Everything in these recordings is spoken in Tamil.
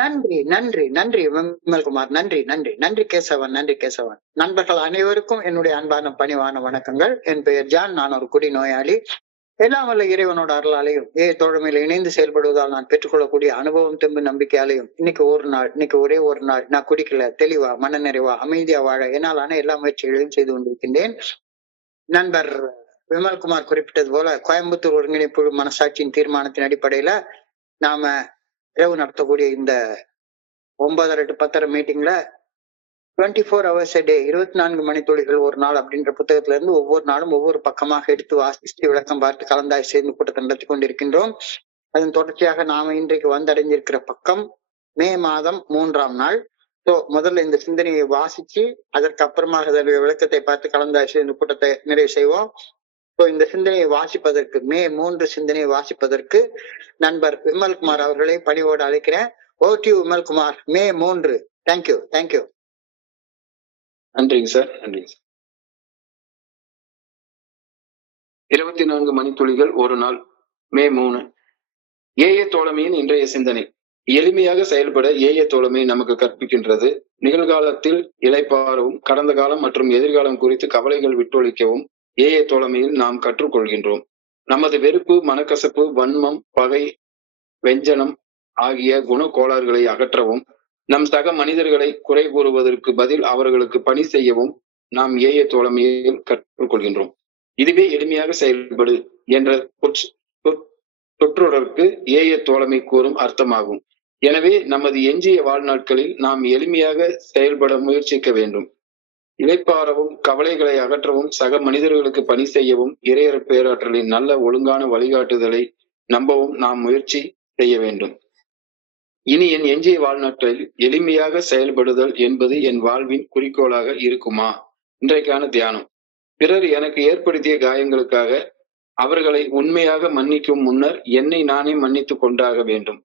நன்றி, நன்றி, நன்றி விமல்குமார். நன்றி, நன்றி, நன்றி கேசவன், நன்றி கேசவன். நண்பர்கள் அனைவருக்கும் என்னுடைய அன்பான பணிவான வணக்கங்கள். என் பெயர் ஜான். நான் ஒரு குடி நோயாளி. எல்லாம் வல்ல இறைவனோட அருளாலையும் தோழமையில இணைந்து செயல்படுவதால் நான் பெற்றுக்கொள்ளக்கூடிய அனுபவம் தெம்பு நம்பிக்கையாலையும் இன்னைக்கு ஒரு நாள், இன்னைக்கு ஒரே ஒரு நாள் நான் குடிக்கல, தெளிவா மனநிறைவா அமைதியா வாழ என்னாலான எல்லா முயற்சிகளையும் செய்து கொண்டிருக்கின்றேன். நண்பர் விமல்குமார் குறிப்பிட்டது போல கோயம்புத்தூர் ஒருங்கிணைப்பு மனசாட்சியின் தீர்மானத்தின் அடிப்படையில நாம இரவு நடத்தக்கூடிய இந்த 9:30 to 10:30 மீட்டிங்ல 24 hours a day 24 மணித்துளிகள் ஒரு நாள் அப்படின்ற புத்தகத்துல இருந்து ஒவ்வொரு நாளும் ஒவ்வொரு பக்கமாக எடுத்து வாசித்து விளக்கம் பார்த்து கலந்தாய் சேர்ந்து கூட்டத்தை நடத்தி கொண்டிருக்கின்றோம். அதன் தொடர்ச்சியாக நாம இன்றைக்கு வந்தடைஞ்சிருக்கிற பக்கம் மே மாதம் 3ஆம் நாள். ஸோ முதல்ல இந்த சிந்தனையை வாசிச்சு அதற்கு அப்புறமாக அதனுடைய விளக்கத்தை பார்த்து கலந்தாய் சேர்ந்து கூட்டத்தை நிறைவு செய்வோம். ஸோ இந்த சிந்தனையை வாசிப்பதற்கு மே 3 சிந்தனையை வாசிப்பதற்கு நண்பர் விமல்குமார் அவர்களை பணிவோடு அழைக்கிறேன். ஓடி விமல்குமார், மே 3. Thank you, thank you. நன்றிங்க சார், நன்றிங்க சார். 24 மணித்துளிகள் ஒரு நாள், மே 3. ஏய தோழமையின் இன்றைய சிந்தனை. எளிமையாக செயல்பட ஏய தோழமை நமக்கு கற்பிக்கின்றது. நிகழ்காலத்தில் இளைப்பாறவும் கடந்த காலம் மற்றும் எதிர்காலம் குறித்து கவலைகள் விட்டொழிக்கவும் ஏய தோழமையில் நாம் கற்றுக்கொள்கின்றோம். நமது வெறுப்பு, மனக்கசப்பு, வன்மம், பகை, வெஞ்சனம் ஆகிய குணக்கோளாறுகளை அகற்றவும் நம் சக மனிதர்களை குறை கூறுவதற்கு பதில் அவர்களுக்கு பணி செய்யவும் நாம் ஏய தோழமையில் கற்றுக்கொள்கின்றோம். இதுவே எளிமையாக செயல்படு என்ற சொற்றொடருக்கு ஏய தோழமை கூறும் அர்த்தமாகும். எனவே நமது எஞ்சிய வாழ்நாட்களில் நாம் எளிமையாக செயல்பட முயற்சிக்க வேண்டும். இளைப்பாறவும் கவலைகளை அகற்றவும் சக மனிதர்களுக்கு பணி செய்யவும் இறையர் பேராற்றலின் நல்ல ஒழுங்கான வழிகாட்டுதலை நம்பவும் நாம் முயற்சி செய்ய வேண்டும். இனி என் எஞ்சிய வாழ்நாட்களில் எளிமையாக செயல்படுதல் என்பது என் வாழ்வின் குறிக்கோளாக இருக்குமா? இன்றைக்கான தியானம். பிறர் எனக்கு ஏற்படுத்திய காயங்களுக்காக அவர்களை உண்மையாக மன்னிக்கும் முன்னர் என்னை நானே மன்னித்துக் கொண்டாக வேண்டும்.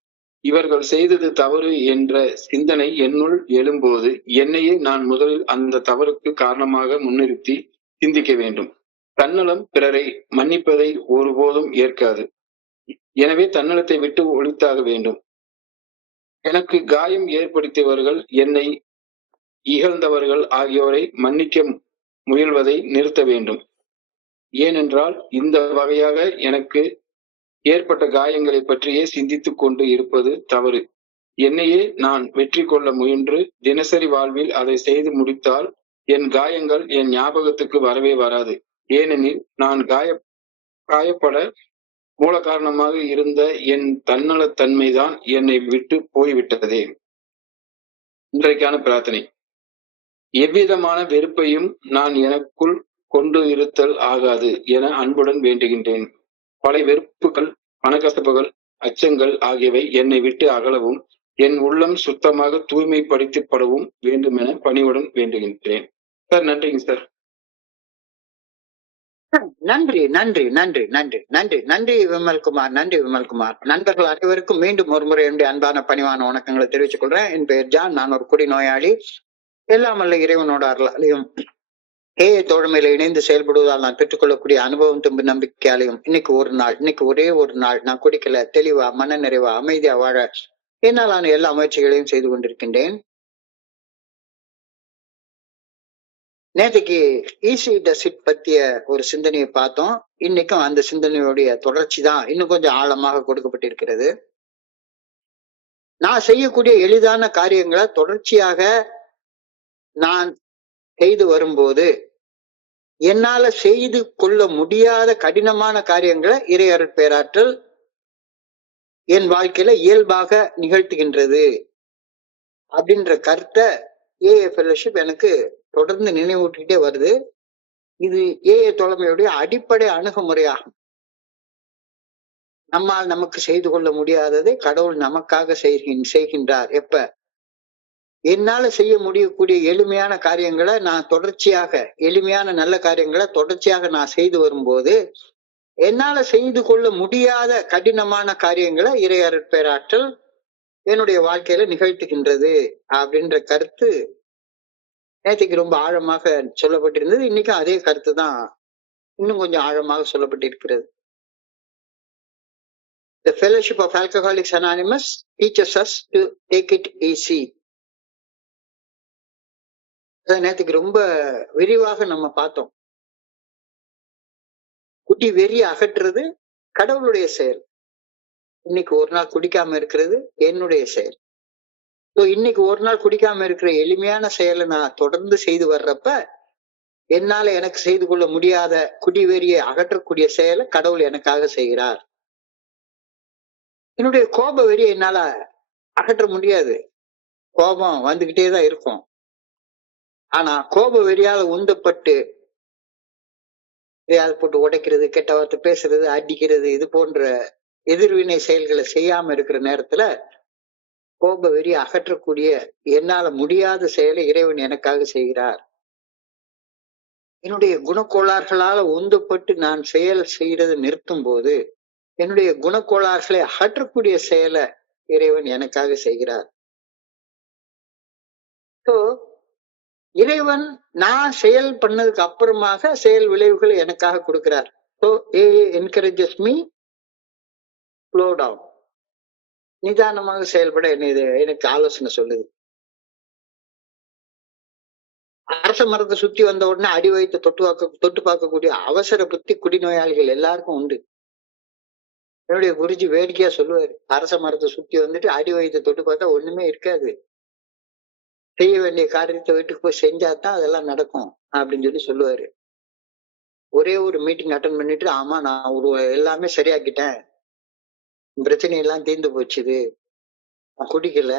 இவர்கள் செய்தது தவறு என்ற சிந்தனை என்னுள் எழும்போது என்னையே நான் முதலில் அந்த தவறுக்கு காரணமாக முன்னிறுத்தி சிந்திக்க வேண்டும். தன்னலம் பிறரை மன்னிப்பதை ஒருபோதும் ஏற்காது. எனவே தன்னலத்தை விட்டு ஒழித்தாக வேண்டும். எனக்கு காயம் ஏற்படுத்தியவர்கள், என்னை இகழ்ந்தவர்கள் ஆகியோரை மன்னிக்க முயல்வதை நிறுத்த வேண்டும். ஏனென்றால் இந்த வகையாக எனக்கு ஏற்பட்ட காயங்களை பற்றியே சிந்தித்துக் கொண்டு இருப்பது தவறு. என்னையே நான் வெற்றி கொள்ள முயன்று தினசரி வாழ்வில் அதை செய்து முடித்தால் என் காயங்கள் என் ஞாபகத்துக்கு வரவே வராது. ஏனெனில் நான் காயப்பட மூல காரணமாக இருந்த என் தன்னலத்தன்மைதான் என்னை விட்டு போய்விட்டதே. இன்றைக்கான பிரார்த்தனை. எவ்விதமான வெறுப்பையும் நான் எனக்குள் கொண்டு இருத்தல் ஆகாது என அன்புடன் வேண்டுகின்றேன். பல வெறுப்புகள், மனக்கசப்புகள், அச்சங்கள் ஆகியவை என்னை விட்டு அகலவும் என் உள்ளம் சுத்தமாக தூய்மைப்படுத்தப்படவும் வேண்டும் என பணிவுடன் வேண்டுகின்றேன். சார், நன்றிங்க சார். நன்றி, நன்றி, நன்றி, நன்றி, நன்றி, நன்றி விமல்குமார், நன்றி விமல்குமார். நண்பர்கள் அனைவருக்கும் மீண்டும் ஒரு முறை என்னுடைய அன்பான பணிவான வணக்கங்களை தெரிவித்துக் கொள்றேன். என் பெயர் ஜான். நான் ஒரு குடி நோயாளி. எல்லாம் வல்ல இறைவனோட அருளாலையும் தோழமையில இணைந்து செயல்படுவதால் நான் பெற்றுக்கொள்ளக்கூடிய அனுபவம் தெம்பு நம்பிக்கையாலையும் இன்னைக்கு ஒரு நாள், இன்னைக்கு ஒரே ஒரு நாள் நான் குடிக்கல, தெளிவா மன நிறைவா அமைதியா வாழ என்னாலான எல்லா முயற்சிகளையும் செய்து கொண்டிருக்கின்றேன். நேற்றுக்கு ஈஸி டஸ் இட் பத்திய ஒரு சிந்தனையை பார்த்தோம். இன்னைக்கும் அந்த சிந்தனையுடைய தொடர்ச்சி தான் இன்னும் கொஞ்சம் ஆழமாக கொடுக்கப்பட்டிருக்கிறது. நான் செய்யக்கூடிய எளிதான காரியங்களை தொடர்ச்சியாக நான் செய்து வரும்போது என்னால செய்து கொள்ள முடியாத கடினமான காரியங்களை இறையருட் பேராற்றல் என் வாழ்க்கையில இயல்பாக நிகழ்த்துகின்றது அப்படின்ற கருத்தை ஏஏ ஃபெல்லோஷிப் எனக்கு தொடர்ந்து நினைவூட்டிக்கிட்டே வருது. இது ஏஏ தோழமையுடைய அடிப்படை அணுகுமுறையாகும். நம்மால் நமக்கு செய்து கொள்ள முடியாததை கடவுள் நமக்காக செய்கின்றார். எப்ப என்னால செய்ய முடியக்கூடிய எளிமையான காரியங்களை நான் தொடர்ச்சியாக, எளிமையான நல்ல காரியங்களை தொடர்ச்சியாக நான் செய்து வரும்போது என்னால செய்து கொள்ள முடியாத கடினமான காரியங்களை இறையருட் பேராற்றல் என்னுடைய வாழ்க்கையில நிகழ்த்துகின்றது அப்படின்ற கருத்து நேற்றுக்கு ரொம்ப ஆழமாக சொல்லப்பட்டிருந்தது. இன்னைக்கும் அதே கருத்து தான் இன்னும் கொஞ்சம் ஆழமாக சொல்லப்பட்டிருக்கிறது. The Fellowship of Alcoholics Anonymous teaches us to take it easy. நேற்றுக்கு ரொம்ப விரிவாக நம்ம பார்த்தோம். குடி வெறி அகற்றுறது கடவுளுடைய செயல். இன்னைக்கு ஒரு நாள் குடிக்காம இருக்கிறது என்னுடைய செயல். இன்னைக்கு ஒரு நாள் குடிக்காம இருக்கிற எளிமையான செயலை நான் தொடர்ந்து செய்து வர்றப்ப என்னால எனக்கு செய்து கொள்ள முடியாத குடிவெறியை அகற்றக்கூடிய செயலை கடவுள் எனக்காக செய்கிறார். என்னுடைய கோப வெறியை என்னால அகற்ற முடியாது. கோபம் வந்துகிட்டே தான் இருக்கும். ஆனா கோப வெறியால உந்தப்பட்டு எதையாவது போட்டு உடைக்கிறது, கெட்ட வார்த்தை பேசுறது, அடிக்கிறது, இது போன்ற எதிர்வினை செயல்களை செய்யாம இருக்கிற நேரத்துல கோப வெறி அகற்றக்கூடிய என்னால முடியாத செயலை இறைவன் எனக்காக செய்கிறார். என்னுடைய குணக்கோளாறுகளால உந்தப்பட்டு நான் செயல் செய்யறது நிறுத்தும் போது என்னுடைய குணக்கோளாறுகளை அகற்றக்கூடிய செயலை இறைவன் எனக்காக செய்கிறார். இறைவன் நான் செயல் பண்ணதுக்கு அப்புறமாக செயல் விளைவுகளை எனக்காக கொடுக்கிறார். Encourages me slow down. நிதானமாக செயல்பட எனக்கு ஆலோசனை சொல்லுது. அரச மரத்தை சுத்தி வந்த உடனே அடி வயிற்று தொட்டு பார்க்கக்கூடிய அவசர புத்தி குடிநோயாளிகள் எல்லாருக்கும் உண்டு. என்னுடைய குருஜி வேடிக்கையா சொல்லுவாரு, அரச மரத்தை சுத்தி வந்துட்டு அடி வயிற்று தொட்டு பார்த்தா ஒண்ணுமே இருக்காது, செய்ய வேண்டிய காரியத்தை வீட்டுக்கு போய் செஞ்சாதான் அதெல்லாம் நடக்கும் அப்படின்னு சொல்லி சொல்லுவாரு. ஒரே ஒரு மீட்டிங் அட்டன் பண்ணிட்டு, ஆமா நான் எல்லாமே சரியாக்கிட்டேன், பிரச்சனை எல்லாம் தீர்ந்து போச்சுது, நான் குடிக்கல,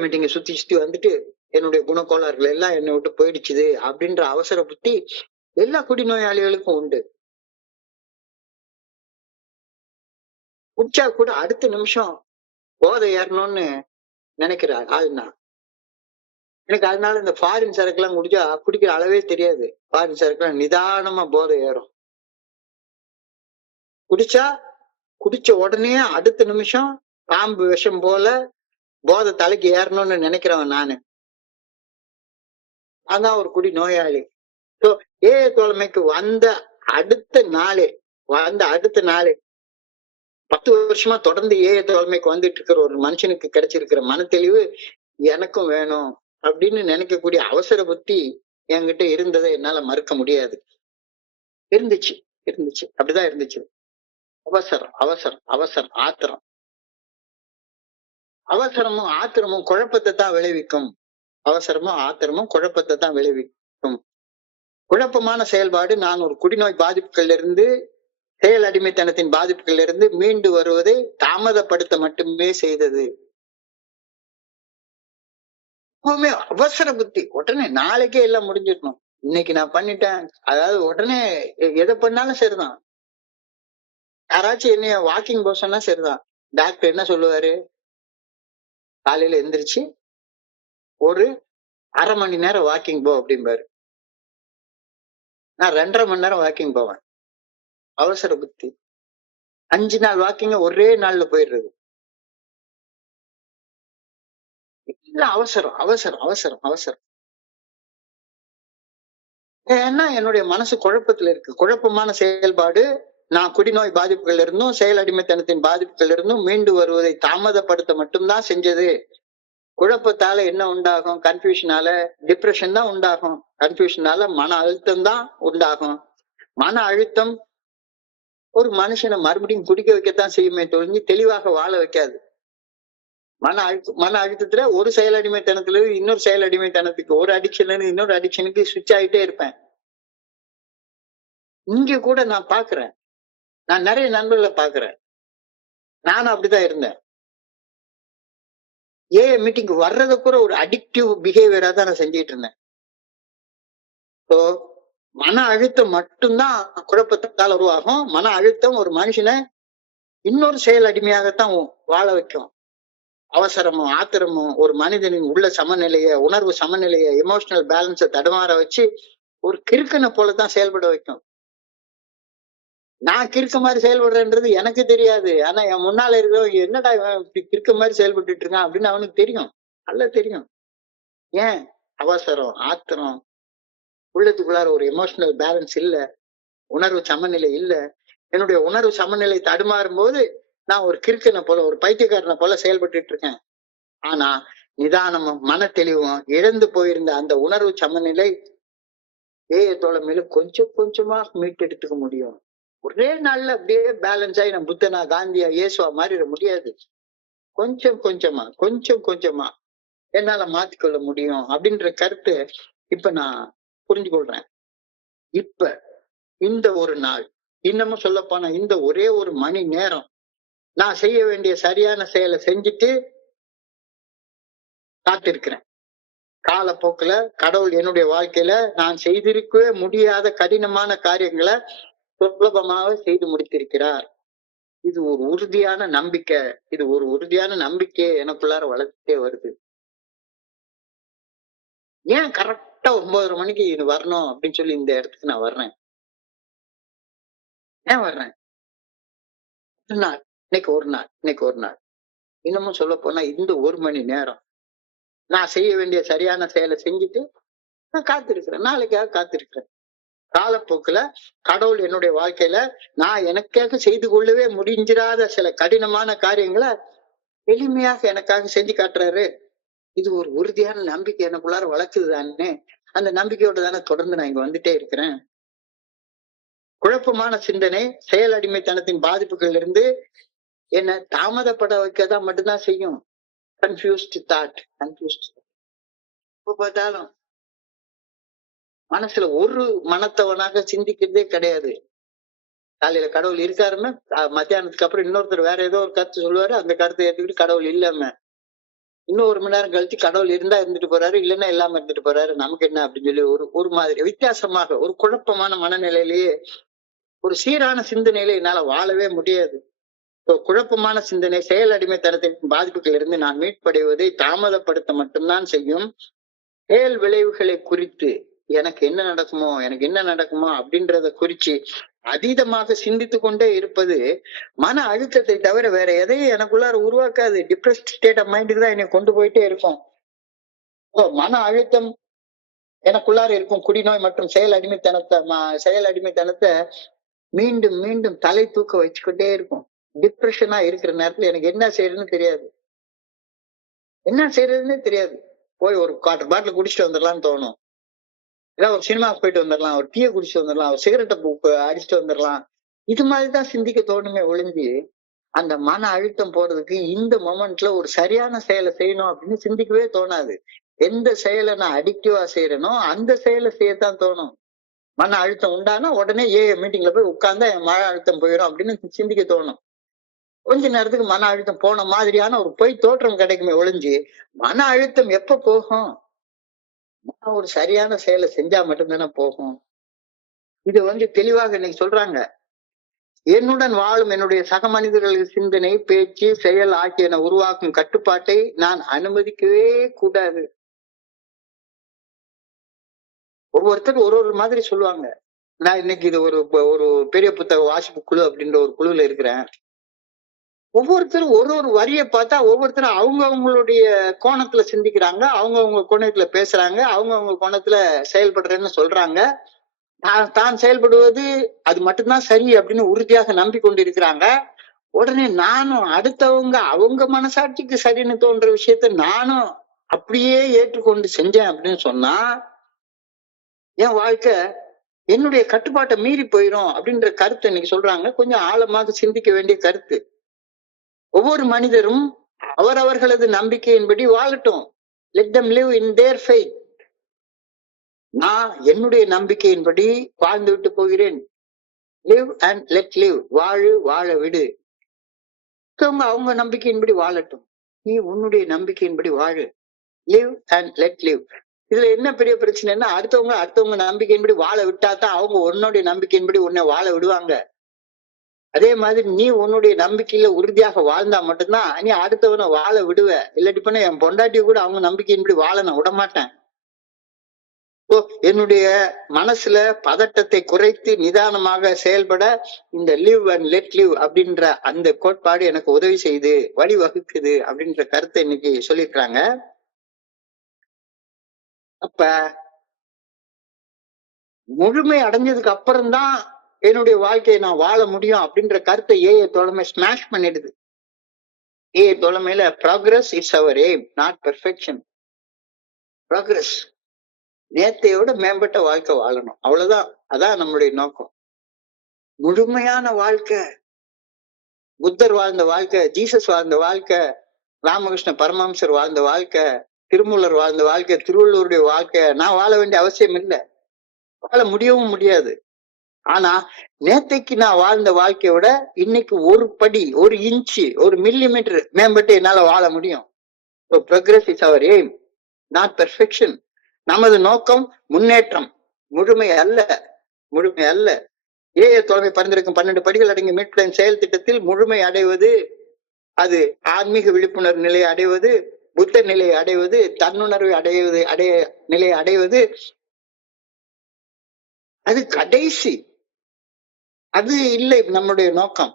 மீட்டிங்க சுத்தி சுத்தி வந்துட்டு என்னுடைய குணக்கோளாறுகள் எல்லாம் என்னை விட்டு போயிடுச்சுது அப்படின்ற அவசர புத்தி எல்லா குடிநோயாளிகளுக்கும் உண்டு. குடிச்சா கூட அடுத்த நிமிஷம் போதை ஏறணும்னு நினைக்கிற ஆள்னா எனக்கு அதனால இந்த ஃபாரின் சரக்கு எல்லாம் குடிச்சா குடிக்கிற அளவே தெரியாது. ஃபாரின் சரக்கு எல்லாம் நிதானமா போதை ஏறும். குடிச்ச உடனே அடுத்த நிமிஷம் பாம்பு விஷம் போல போதை தலைக்கு ஏறணும்னு நினைக்கிறவன் நானு. அதான் ஒரு குடி நோயாளி. தோழமைக்கு வந்த அடுத்த நாளே 10 வருஷமா தொடர்ந்து தோழமைக்கு வந்துட்டு இருக்கிற ஒரு மனுஷனுக்கு கிடைச்சிருக்கிற மனத்தெளிவு எனக்கும் வேணும் அப்படின்னு நினைக்கக்கூடிய அவசர புத்தி என்கிட்ட இருந்ததை என்னால மறுக்க முடியாது. இருந்துச்சு அப்படிதான் இருந்துச்சு. அவசரம் அவசரமும் ஆத்திரமும் குழப்பத்தை தான் விளைவிக்கும். குழப்பமான செயல்பாடு நான் ஒரு குடிநோய் பாதிப்புகள்ல இருந்து, செயல் அடிமைத்தனத்தின் பாதிப்புகள்ல இருந்து மீண்டு வருவதை தாமதப்படுத்த மட்டுமே செய்தது. எப்பவுமே அவசர புத்தி, உடனே நாளைக்கே எல்லாம் முடிஞ்சிடணும், இன்னைக்கு நான் பண்ணிட்டேன், அதாவது உடனே எதை பண்ணாலும் சரிதான். யாராச்சும் என்னைய வாக்கிங் போக சொன்னா சரிதான். டாக்டர் என்ன சொல்லுவாரு, காலையில எந்திரிச்சு ஒரு அரை மணி நேரம் வாக்கிங் போ அப்படிம்பாரு. நான் 2.5 மணி நேரம் வாக்கிங் போவேன். அவசர புத்தி. 5 நாள் வாக்கிங்க ஒரே நாள்ல போயிடுறது. அவசரம். ஏன்னா என்னுடைய மனசு குழப்பத்துல இருக்கு. குழப்பமான செயல்பாடு நான் குடிநோய் பாதிப்புகள் இருந்தும் செயல் அடிமைத்தனத்தின் பாதிப்புகள் இருந்தும் மீண்டு வருவதை தாமதப்படுத்த மட்டும்தான் செஞ்சது. குழப்பத்தால என்ன உண்டாகும்? கன்ஃபியூஷனால டிப்ரெஷன் தான் உண்டாகும். கன்ஃபியூஷனால மன அழுத்தம் தான் உண்டாகும். மன அழுத்தம் ஒரு மனுஷனை மறுபடியும் குடிக்க வைக்கத்தான் செய்யுமே தொழிஞ்சு தெளிவாக வாழ வைக்காது. மன அழுத்தத்துல ஒரு செயல் அடிமைத்தனத்துல இன்னொரு செயல் அடிமைத்தனத்துக்கு, ஒரு அடிக்ஷன்ல இருந்து இன்னொரு அடிக்ஷனுக்கு சுவிட்ச் ஆகிட்டே இருப்பேன். இங்க கூட நான் பாக்குறேன், நான் நிறைய நண்பர்களை பாக்குறேன், நானும் அப்படிதான் இருந்தேன். மீட்டிங் வர்றத கூட ஒரு அடிக்டிவ் பிஹேவியரா தான் நான் செஞ்சிட்டு இருந்தேன். மன அழுத்தம் மட்டும்தான் குழப்பத்தால் உருவாகும். மன அழுத்தம் ஒரு மனுஷனை இன்னொரு செயல் அடிமையாகத்தான் வாழ வைக்கும். அவசரமும் ஆத்திரமும் ஒரு மனிதனின் உள்ள சமநிலைய, உணர்வு சமநிலைய, எமோஷனல் பேலன்ஸை தடுமாற வச்சு ஒரு கிறுக்கனை போலதான் செயல்பட வைக்கும். நான் கிறுக்க மாதிரி செயல்படுறேன்றது எனக்கு தெரியாது. ஆனா என் முன்னால இருக்கிறவங்க என்னடா இப்படி கிறுக்க மாதிரி செயல்பட்டு இருக்கான் அப்படின்னு அவனுக்கு தெரியும், நல்லா தெரியும். ஏன்? அவசரம், ஆத்திரம், உள்ளத்துக்குள்ளார ஒரு எமோஷனல் பேலன்ஸ் இல்ல, உணர்வு சமநிலை இல்ல. என்னுடைய உணர்வு சமநிலை தடுமாறும் போது நான் ஒரு கிறுக்கனை போல, ஒரு பைத்தியக்காரனை போல செயல்பட்டு இருக்கேன். ஆனா நிதானமும் மன தெளிவும் இழந்து போயிருந்த அந்த உணர்வு சமநிலை தோழமையில கொஞ்சம் கொஞ்சமா மீட்டெடுத்துக்க முடியும். ஒரே நாள்ல அப்படியே பேலன்ஸ் ஆகி நம்ம புத்தனா, காந்தியா, இயேசுவா மாறிட முடியாது. கொஞ்சம் கொஞ்சமா கொஞ்சம் கொஞ்சமா என்னால மாத்திக்கொள்ள முடியும் அப்படின்ற கருத்து இப்ப நான் புரிஞ்சு கொள்றேன். இப்ப இந்த ஒரு நாள், இன்னமும் சொல்ல போனா இந்த ஒரே ஒரு மணி நேரம் நான் செய்ய வேண்டிய சரியான செயலை செஞ்சுட்டு காத்திருக்கிறேன். காலப்போக்குல கடவுள் என்னுடைய வாழ்க்கையில நான் செய்திருக்கவே முடியாத கடினமான காரியங்களை சுலபமாக செய்து முடித்திருக்கிறார். இது ஒரு உறுதியான நம்பிக்கை. இது ஒரு உறுதியான நம்பிக்கையை எனக்குள்ளார வளர்த்துட்டே வருது. ஏன் கரெக்டா 9:30 மணிக்கு இது வரணும் அப்படின்னு சொல்லி இந்த இடத்துக்கு நான் வர்றேன்? ஏன் வர்றேன்? ஒரு நாள், இன்னைக்கு ஒரு நாள், இன்னைக்கு ஒரு நாள். இன்னமும் சொல்ல போனா இந்த ஒரு மணி நேரம் நான் செய்ய வேண்டிய சரியான செயலை செஞ்சுட்டு நான் காத்திருக்கிறேன். நாளைக்காக காத்திருக்கிறேன். காலப்போக்குல கடவுள் என்னுடைய வாழ்க்கையில நான் எனக்காக செய்து கொள்ளவே முடிஞ்சிராத சில கடினமான காரியங்களை எளிமையாக எனக்காக செஞ்சு காட்டுறாரு. இது ஒரு உறுதியான நம்பிக்கை எனக்குள்ளார வளர்க்குது தானே. அந்த நம்பிக்கையோட தானே தொடர்ந்து நான் இங்க வந்துட்டே இருக்கிறேன். குழப்பமான சிந்தனை, செயல் அடிமைத்தனத்தின் பாதிப்புகள்ல இருந்து என்ன தாமதப்பட வைக்கதான் மட்டும்தான் செய்யும். Confused thought, confused. இப்ப பார்த்தாலும் மனசுல ஒரு மனத்தவனாக சிந்திக்கிறதே கிடையாது. காலையில கடவுள் இருக்காருன்னு மத்தியானத்துக்கு அப்புறம் இன்னொருத்தர் வேற ஏதோ ஒரு கருத்து சொல்லுவாரு, அந்த கருத்தை ஏற்றுக்கிட்டு கடவுள் இல்லாம இன்னும் 1 மணி நேரம் கழிச்சு கடவுள் இருந்தா இருந்துட்டு போறாரு, இல்லைன்னா இல்லாம இருந்துட்டு போறாரு, நமக்கு என்ன அப்படின்னு சொல்லி ஒரு ஒரு மாதிரி வித்தியாசமாக ஒரு குழப்பமான மனநிலையிலேயே ஒரு சீரான சிந்தனையில என்னால வாழவே முடியாது. குழப்பமான சிந்தனை, செயல் அடிமைத்தனத்தின் பாதிப்புகள் இருந்து நான் மீட்படைவதை தாமதப்படுத்த மட்டும்தான் செய்யும். செயல் விளைவுகளை குறித்து எனக்கு என்ன நடக்குமோ, எனக்கு என்ன நடக்குமோ அப்படின்றத குறிச்சு அதீதமாக சிந்தித்து கொண்டே இருப்பது மன அழுத்தத்தை தவிர வேற எதையும் எனக்குள்ளார உருவாக்காது. டிப்ரெஸ்ட் ஸ்டேட் ஆஃப் மைண்டுக்கு தான் என்னை கொண்டு போயிட்டே இருக்கும். மன அழுத்தம் எனக்குள்ளார இருக்கும் குடிநோய் மற்றும் செயல் அடிமைத்தனத்தை மீண்டும் மீண்டும் தலை தூக்க வச்சுக்கிட்டே இருக்கும். டிப்ரெஷனா இருக்கிற நேரத்துல எனக்கு என்ன செய்யறதுன்னு தெரியாது. என்ன செய்யறதுன்னே தெரியாது. போய் ஒரு குவார்டர் பாட்டில் குடிச்சிட்டு வந்துடலாம்னு தோணும். ஏதாவது ஒரு சினிமாவுக்கு போயிட்டு வந்துடலாம், ஒரு டீயை குடிச்சிட்டு வந்துடலாம், ஒரு சிகரெட்டை அடிச்சுட்டு வந்துடலாம். இது மாதிரிதான் சிந்திக்க தோணுமே ஒழிஞ்சு அந்த மன அழுத்தம் போறதுக்கு இந்த மொமெண்ட்ல ஒரு சரியான செயலை செய்யணும் அப்படின்னு சிந்திக்கவே தோணாது. எந்த செயலை நான் அடிக்டிவா செய்யறேனோ அந்த செயலை செய்யத்தான் தோணும். மன அழுத்தம் உண்டானா உடனே மீட்டிங்ல போய் உட்கார்ந்தா என் மன அழுத்தம் போயிடும் அப்படின்னு சிந்திக்க தோணும். கொஞ்ச நேரத்துக்கு மன அழுத்தம் போன மாதிரியான ஒரு பொய் தோற்றம் கிடைக்குமே ஒழிஞ்சு மன அழுத்தம் எப்ப போகும்? ஒரு சரியான செயலை செஞ்சா மட்டும்தானே போகும். இது தெளிவாக இன்னைக்கு சொல்றாங்க. என்னுடன் வாழும் என்னுடைய சக மனிதர்களின் சிந்தனை, பேச்சு, செயல் ஆகியன உருவாக்கும் கட்டுப்பாட்டை நான் அனுமதிக்கவே கூடாது. ஒவ்வொருத்தரும் ஒரு ஒரு மாதிரி சொல்லுவாங்க. நான் இன்னைக்கு இது ஒரு பெரிய புத்தக வாசிப்பு குழு அப்படின்ற ஒரு குழுல இருக்கிறேன். ஒவ்வொருத்தரும் ஒரு ஒரு வரியை பார்த்தா ஒவ்வொருத்தரும் அவங்களுடைய கோணத்துல சிந்திக்கிறாங்க, அவங்க கோணத்துல பேசுறாங்க, அவங்க கோணத்துல செயல்படுறேன்னு சொல்றாங்க. தான் செயல்படுவது அது மட்டும்தான் சரி அப்படின்னு உறுதியாக நம்பிக்கொண்டிருக்கிறாங்க. உடனே நானும் அடுத்தவங்க அவங்க மனசாட்சிக்கு சரின்னு தோன்ற விஷயத்த நானும் அப்படியே ஏற்றுக்கொண்டு செஞ்சேன் அப்படின்னு சொன்னா என் வாழ்க்கை என்னுடைய கட்டுப்பாட்டை மீறி போயிடும் அப்படின்ற கருத்து இன்னைக்கு சொல்றாங்க. கொஞ்சம் ஆழமாக சிந்திக்க வேண்டிய கருத்து. ஒவ்வொரு மனிதரும் அவரவர்களது நம்பிக்கையின்படி வாழட்டும். Let them live in their faith. நான் என்னுடைய நம்பிக்கையின்படி வாழ்ந்து விட்டு போகிறேன். Live and let live. வாழ விடு. அவங்க நம்பிக்கையின்படி வாழட்டும். நீ உன்னுடைய நம்பிக்கையின்படி வாழு. Live and let live. இதுல என்ன பெரிய பிரச்சனைன்னா அடுத்தவங்க நம்பிக்கையின்படி வாழ விட்டாதான் அவங்க உன்னுடைய நம்பிக்கையின்படி உன்னை வாழ விடுவாங்க. அதே மாதிரி நீ உன்னுடைய நம்பிக்கையில உறுதியாக வாழ்ந்தா மட்டும்தான் நீ அடுத்தவனை வாழ விடுவ. இல்லாட்டி பண்ண என் பொண்டாட்டிய கூட அவங்க நம்பிக்கையின்படி வாழ நான் விட மாட்டேன். என்னுடைய மனசுல பதட்டத்தை குறைத்து நிதானமாக செயல்பட இந்த லிவ் அண்ட் லெட் லிவ் அப்படின்ற அந்த கோட்பாடு எனக்கு உதவி செய்து வழிவகுக்குது அப்படின்ற கருத்தை இன்னைக்கு சொல்லியிருக்காங்க. அப்ப முழுமை அடைஞ்சதுக்கு அப்புறம்தான் என்னுடைய வாழ்க்கையை நான் வாழ முடியும் அப்படின்ற கருத்தை ஏஐ தோழமை ஸ்மாஷ் பண்ணிடுது. ஏஐ தோழமையில progress it's our aim, not perfection. Progress, நேத்தையோட மேம்பட்ட வாழ்க்கை வாழணும், அவ்வளவுதான். அதான் நம்மளுடைய நோக்கம். முழுமையான வாழ்க்கை, புத்தர் வாழ்ந்த வாழ்க்கை, ஜீசஸ் வாழ்ந்த வாழ்க்கை, ராமகிருஷ்ண பரமஹம்சர் வாழ்ந்த வாழ்க்கை, திருமூலர் வாழ்ந்த வாழ்க்கை, திருவள்ளுவருடைய வாழ்க்கை நான் வாழ வேண்டிய அவசியம் இல்லை, வாழ முடியவும் முடியாது. ஆனா நேத்தைக்கு நான் வாழ்ந்த வாழ்க்கையை விட இன்னைக்கு ஒரு படி, ஒரு இன்ச்சு, ஒரு மில்லிமீட்டர் மேம்பட்டு என்னால வாழ முடியும். Progress is our aim, not perfection. நமது நோக்கம் முன்னேற்றம், முழுமை அல்ல, முழுமை அல்ல. ஏஐ தோழமை பரிந்துரைக்கும் 12 படிகள் அடங்கிய மீட்பின் செயல் திட்டத்தில் முழுமை அடைவது, அது ஆன்மீக விழிப்புணர்வு நிலையை அடைவது, புத்த நிலையை அடைவது, தன்னுணர்வை அடைவது, நிலையை அடைவது, அது கடைசி. அது இல்லை நம்முடைய நோக்கம்.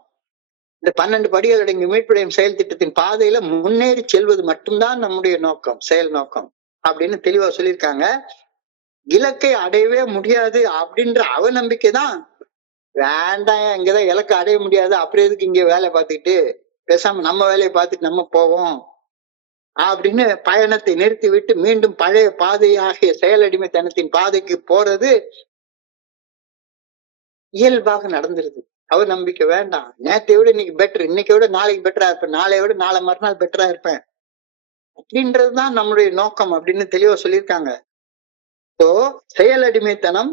இந்த 12 படிகள் அடங்கிய மீட்படையும் செயல் திட்டத்தின் பாதையில முன்னேறி செல்வது மட்டும்தான் நம்முடைய நோக்கம், செயல் நோக்கம் அப்படின்னு தெளிவா சொல்லியிருக்காங்க. இலக்கை அடையவே முடியாது அப்படின்ற அவநம்பிக்கை தான், வேண்டாம் இங்கதான் இலக்கை அடைய முடியாது, அப்புறம் எதுக்கு இங்க வேலை பார்த்துக்கிட்டு, பேசாம நம்ம வேலையை பார்த்துட்டு நம்ம போவோம் அப்படின்னு பயணத்தை நிறுத்தி விட்டு மீண்டும் பழைய பாதையாகிய செயலடிமைத்தனத்தின் பாதைக்கு போறது இயல்பாக நடந்துருது. அவர் நம்பிக்கை வேண்டாம், நேற்றை விட இன்னைக்கு பெட்டர், இன்னைக்கு விட நாளைக்கு பெட்டரா இருப்பேன், நாளை விட நாளை மறுநாள் பெட்டரா இருப்பேன் அப்படின்றதுதான் நம்முடைய நோக்கம் அப்படின்னு தெளிவா சொல்லியிருக்காங்க. ஸோ செயலடிமைத்தனம்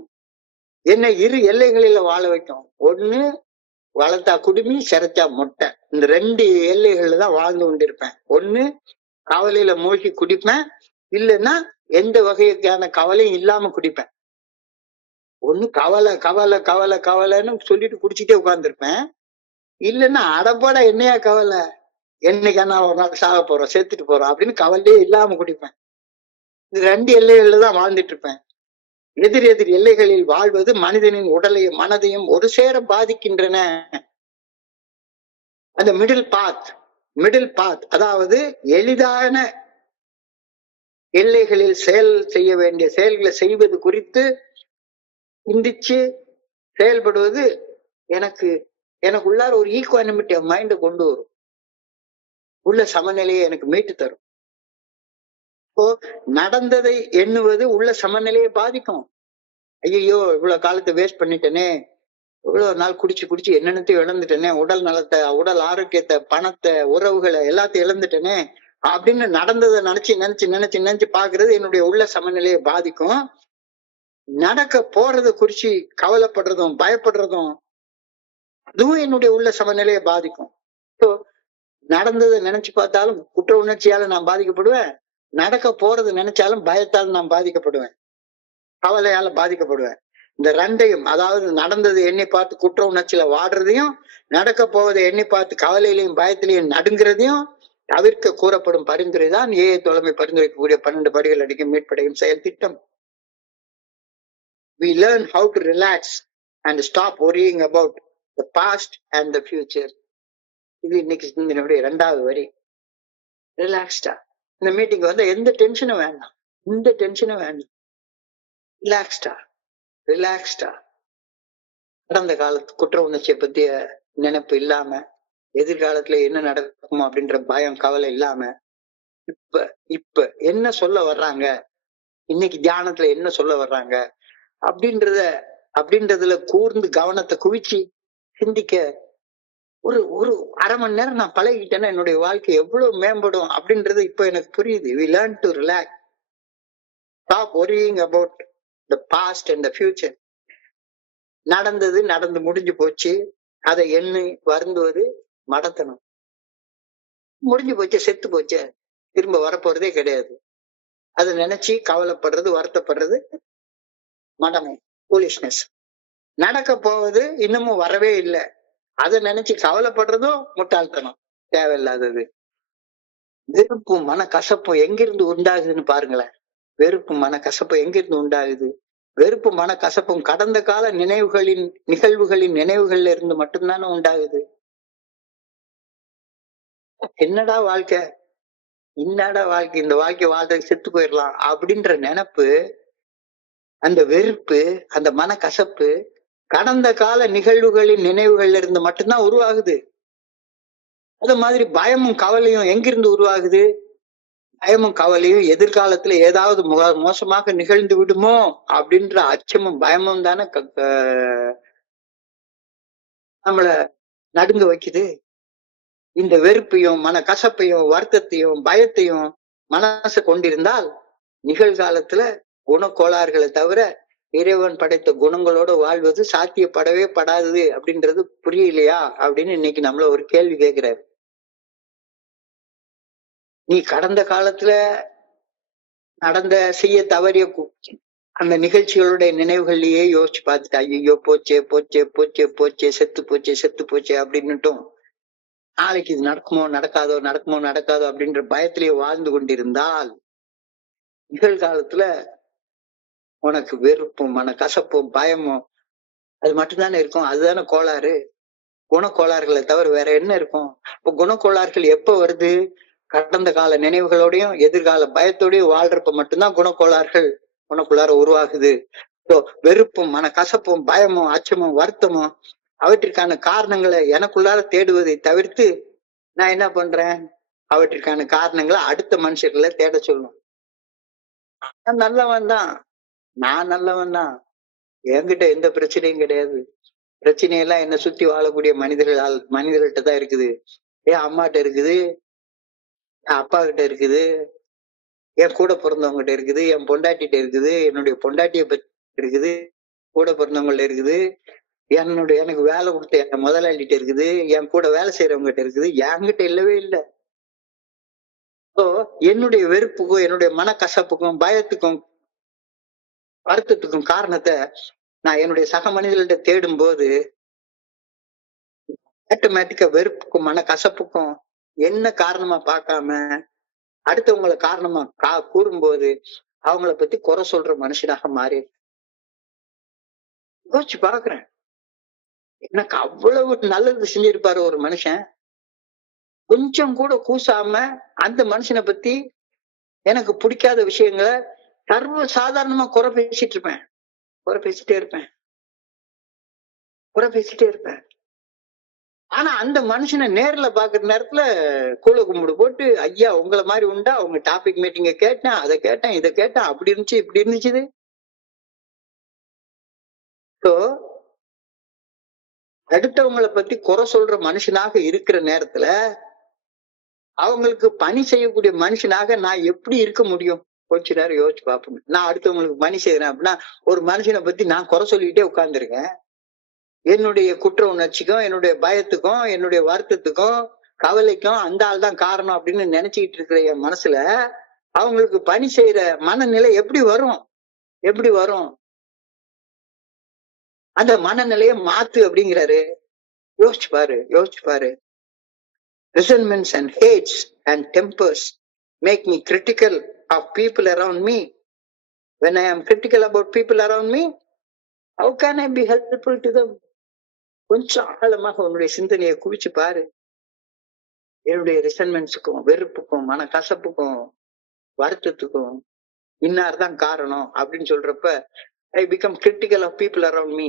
என்னை இரு எல்லைகளில வாழ வைக்கும். ஒண்ணு வளர்த்தா குடுமி, சிறைச்சா மொட்டை, இந்த 2 எல்லைகள்ல தான் வாழ்ந்து கொண்டிருப்பேன். ஒண்ணு கவலையில மூழ்கி குடிப்பேன், இல்லைன்னா எந்த வகையான கவலையும் இல்லாம குடிப்பேன். ஒண்ணு கவலை கவலை கவலை கவலைன்னு சொல்லிட்டு குடிச்சிட்டே உட்கார்ந்துருப்பேன், இல்லைன்னா அடப்போட என்னையா கவலை, என்னைக்கா நான் ஒரு நாள் சாக போறோம், செத்துட்டு போறோம் அப்படின்னு கவலையே இல்லாம குடிப்பேன். இது 2 எல்லைகள்ல தான் வாழ்ந்துட்டு இருப்பேன். எதிர் எதிர் எல்லைகளில் வாழ்வது மனிதனின் உடலையும் மனதையும் ஒரு சேர பாதிக்கின்றன. அந்த மிடில் பாத், அதாவது எளிதான எல்லைகளில் செய்ய வேண்டிய செயல்களை செய்வது குறித்து சிந்திச்சு செயல்படுவது எனக்குள்ளார ஒரு ஈக்குவானிமிட்டி ஆஃப் மைண்ட் கொண்டு வரும், உள்ள சமநிலையை எனக்கு மீட்டு தரும். இப்போ நடந்ததை எண்ணுவது உள்ள சமநிலையை பாதிக்கும். ஐயோ இவ்வளவு காலத்தை வேஸ்ட் பண்ணிட்டேனே, இவ்வளவு நாள் குடிச்சு என்னென்னத்தையும் இழந்துட்டேனே, உடல் நலத்தை, உடல் ஆரோக்கியத்தை, பணத்தை, உறவுகளை எல்லாத்தையும் இழந்துட்டேனே அப்படின்னு நடந்ததை நினைச்சு பாக்குறது என்னுடைய உள்ள சமநிலையை பாதிக்கும். நடக்க போறதை குறிச்சு கவலைப்படுறதும் பயப்படுறதும் அதுவும் என்னுடைய உள்ள சமநிலையை பாதிக்கும். ஸோ நடந்ததை நினைச்சு பார்த்தாலும் குற்ற உணர்ச்சியால நான் பாதிக்கப்படுவேன், நடக்க போறது நினைச்சாலும் பயத்தால் நான் பாதிக்கப்படுவேன், கவலையால பாதிக்கப்படுவேன். இந்த 2ஐயும், அதாவது நடந்தது எண்ணி பார்த்து குற்ற உணர்ச்சியில வாடுறதையும், நடக்க போவதை எண்ணி பார்த்து கவலையிலையும் பயத்திலையும் நடுங்கிறதையும் தவிர்க்க கூறப்படும் பரிந்துரை தான் ஏஐ தோழமை பரிந்துரைக்கக்கூடிய 12 படிகள் அடிக்கும் மீட்படையும் செயல் திட்டம். We learn how to relax and stop worrying about the past and the future. இது இன்னைக்கு சிந்தனையுடைய 2வது வரி. ரிலாக்ஸ்டா இந்த மீட்டிங் வந்து எந்த டென்ஷனும் வேண்டாம், ரிலாக்ஸ்டா கடந்த காலத்து குற்ற உணர்ச்சியை பத்திய நினைப்பு இல்லாம, எதிர்காலத்துல என்ன நடக்குமோ அப்படின்ற பயம் கவலை இல்லாம, இப்ப என்ன சொல்ல வர்றாங்க, இன்னைக்கு தியானத்துல என்ன சொல்ல வர்றாங்க அப்படின்றதுல கூர்ந்து கவனத்தை குவிச்சு சிந்திக்க ஒரு அரை மணி நேரம் நான் பழகிட்டேன்னா என்னுடைய வாழ்க்கை எவ்வளவு மேம்படும் அப்படின்றது இப்ப எனக்கு புரியுது. We learn to relax, stop worrying about the past and the future. நடந்து முடிஞ்சு போச்சு, அதை எண்ணி வருந்துவது மடத்தனம். முடிஞ்சு போச்சு, செத்து போச்சு, திரும்ப வரப்போறதே கிடையாது. அதை நினைச்சு கவலைப்படுறது, வருத்தப்படுறது மடமை, ஃபூலிஷ்னஸ். நடக்க போவது இன்னமும் வரவே இல்லை, அதை நினைச்சு கவலைப்படுறதும் முட்டாள்தனம், தேவையில்லாதது. வெறுப்பும் மனக்கசப்பும் எங்கிருந்து உண்டாகுதுன்னு பாருங்களேன். வெறுப்பும் மனக்கசப்பும் எங்கிருந்து உண்டாகுது? வெறுப்பும் மனக்கசப்பும் கடந்த கால நிகழ்வுகளின் நினைவுகள்ல இருந்து மட்டும்தானே உண்டாகுது. என்னடா வாழ்க்கை, இந்த வாழ்க்கை வாழ்றதுக்கு செத்து போயிடலாம் அப்படின்ற நினைப்பு, அந்த வெறுப்பு, அந்த மனக்கசப்பு கடந்த கால நிகழ்வுகளின் நினைவுகள்ல இருந்து மட்டும்தான் உருவாகுது. அது மாதிரி பயமும் கவலையும் எங்கிருந்து உருவாகுது? பயமும் கவலையும் எதிர்காலத்துல ஏதாவது மோசமாக நிகழ்ந்து விடுமோ அப்படின்ற அச்சமும் பயமும் தானே நம்மள நடுங்க வைக்குது. இந்த வெறுப்பையும் மன கசப்பையும் வருத்தத்தையும் பயத்தையும் மனசு கொண்டிருந்தால் நிகழ்காலத்துல குணக்கோளாறுகளை தவிர இறைவன் படைத்த குணங்களோட வாழ்வது சாத்தியப்படவே படாது அப்படின்றது புரியலையா அப்படின்னு இன்னைக்கு நம்மள ஒரு கேள்வி கேட்கிறாரு. நீ கடந்த காலத்துல நடந்த செய்ய தவறிய அந்த நிகழ்ச்சிகளுடைய நினைவுகள்லயே யோசிச்சு பார்த்துட்டு ஐயோ போச்சே போச்சே போச்சே போச்சே செத்து போச்சே செத்து போச்சே அப்படின்னுட்டும் நாளைக்கு இது நடக்குமோ நடக்காதோ நடக்குமோ நடக்காதோ அப்படின்ற பயத்திலேயே வாழ்ந்து கொண்டிருந்தால் நிகழ்காலத்துல உனக்கு வெறுப்பும் மன கசப்பும் பயமும் அது மட்டும்தானே இருக்கும். அதுதானே கோளாறு. குணக்கோளாறுகளை தவிர வேற என்ன இருக்கும்? இப்போ குணக்கோளாறுகள் எப்ப வருது? கடந்த கால நினைவுகளோடையும் எதிர்கால பயத்தோடையும் வாழ்றப்ப மட்டும்தான் குணக்கோளாறுகள் உனக்குள்ளார உருவாகுது. வெறுப்பும் மன கசப்பும் பயமும் அச்சமும் வருத்தமும் அவற்றிற்கான காரணங்களை எனக்குள்ளார தேடுவதை தவிர்த்து நான் என்ன பண்றேன்? அவற்றிற்கான காரணங்களை அடுத்த மனுஷர்களை தேட சொல்லணும். நான் நல்லவன் தான், நான் நல்லவன் தான், என்கிட்ட எந்த பிரச்சனையும் கிடையாது. பிரச்சனையெல்லாம் என்னை சுத்தி வாழக்கூடிய மனிதர்கள்ட்ட தான் இருக்குது. என் அம்மாட்ட இருக்குது, என் அப்பா கிட்ட இருக்குது, என் கூட பிறந்தவங்ககிட்ட இருக்குது, என் பொண்டாட்டிகிட்ட இருக்குது, என்னுடைய பொண்டாட்டிய பத்தி இருக்குது, கூட பிறந்தவங்கள்ட்ட இருக்குது, எனக்கு வேலை கொடுத்த என் முதலாளிகிட்ட இருக்குது, என் கூட வேலை செய்யறவங்ககிட்ட இருக்குது, என்கிட்ட இல்லவே இல்லை. என்னுடைய வெறுப்புக்கும் என்னுடைய மனக்கசப்புக்கும் பயத்துக்கும் வருத்தத்துக்கும் காரணத்தை நான் என்னுடைய சக மனிதர்கள்ட்ட தேடும் போது ஆட்டோமேட்டிக்கா வெறுப்புக்கும் மன கசப்புக்கும் என்ன காரணமா பார்க்காம அடுத்தவங்களை காரணமா கூறும்போது அவங்கள பத்தி குறை சொல்ற மனுஷனாக மாறி யோசிச்சு பாக்குறேன். எனக்கு அவ்வளவு நல்லது செஞ்சிருப்பாரு ஒரு மனுஷன், கொஞ்சம் கூட கூசாம அந்த மனுஷனை பத்தி எனக்கு பிடிக்காத விஷயங்களை சர்வ சாதாரணமா குறை பேசிட்டு இருப்பேன், குறை பேசிட்டே இருப்பேன், குறை பேசிட்டே இருப்பேன். ஆனா அந்த மனுஷனை நேர்ல பாக்குற நேரத்துல கூழ கும்பிடு போட்டு ஐயா உங்களை மாதிரி உண்டா, உங்க டாபிக் மீட்டிங்க கேட்டேன், அதை கேட்டேன், இதை கேட்டேன், அப்படி இருந்துச்சு இப்படி இருந்துச்சு. அடுத்தவங்களை பத்தி குறை சொல்ற மனுஷனாக இருக்கிற நேரத்துல அவங்களுக்கு பணி செய்யக்கூடிய மனுஷனாக நான் எப்படி இருக்க முடியும்? கொஞ்ச நேரம் யோசிச்சு பார்ப்போங்க. நான் அடுத்தவங்களுக்கு பணி செய்யறேன் அப்படின்னா ஒரு மனுஷனை பத்தி நான் குறை சொல்லிக்கிட்டே உட்கார்ந்துருக்கேன். என்னுடைய குற்ற உணர்ச்சிக்கும் என்னுடைய பயத்துக்கும் என்னுடைய வருத்தத்துக்கும் கவலைக்கும் அந்த ஆள் தான் காரணம் அப்படின்னு நினைச்சுக்கிட்டு இருக்கிற என் மனசுல அவங்களுக்கு பணி செய்யற மனநிலை எப்படி வரும்? எப்படி வரும்? அந்த மனநிலையை மாத்து அப்படிங்கிறாரு. யோசிச்சு பாரு, யோசிச்சு பாரு. Resentments and hates and tempers make me critical of people around me. When I am critical about people around me, how can I be helpful to them? கொஞ்சம் ஆழமாக உன்னுடைய சிந்தனையை குவிச்சு பாரு. என்னுடைய ரிசன்மெண்ட்ஸுக்கும் வெறுப்புக்கும் மன கசப்புக்கும் வருத்தத்துக்கும் இன்னார் தான் காரணம் அப்படின்னு சொல்றப்ப I become critical of people around me.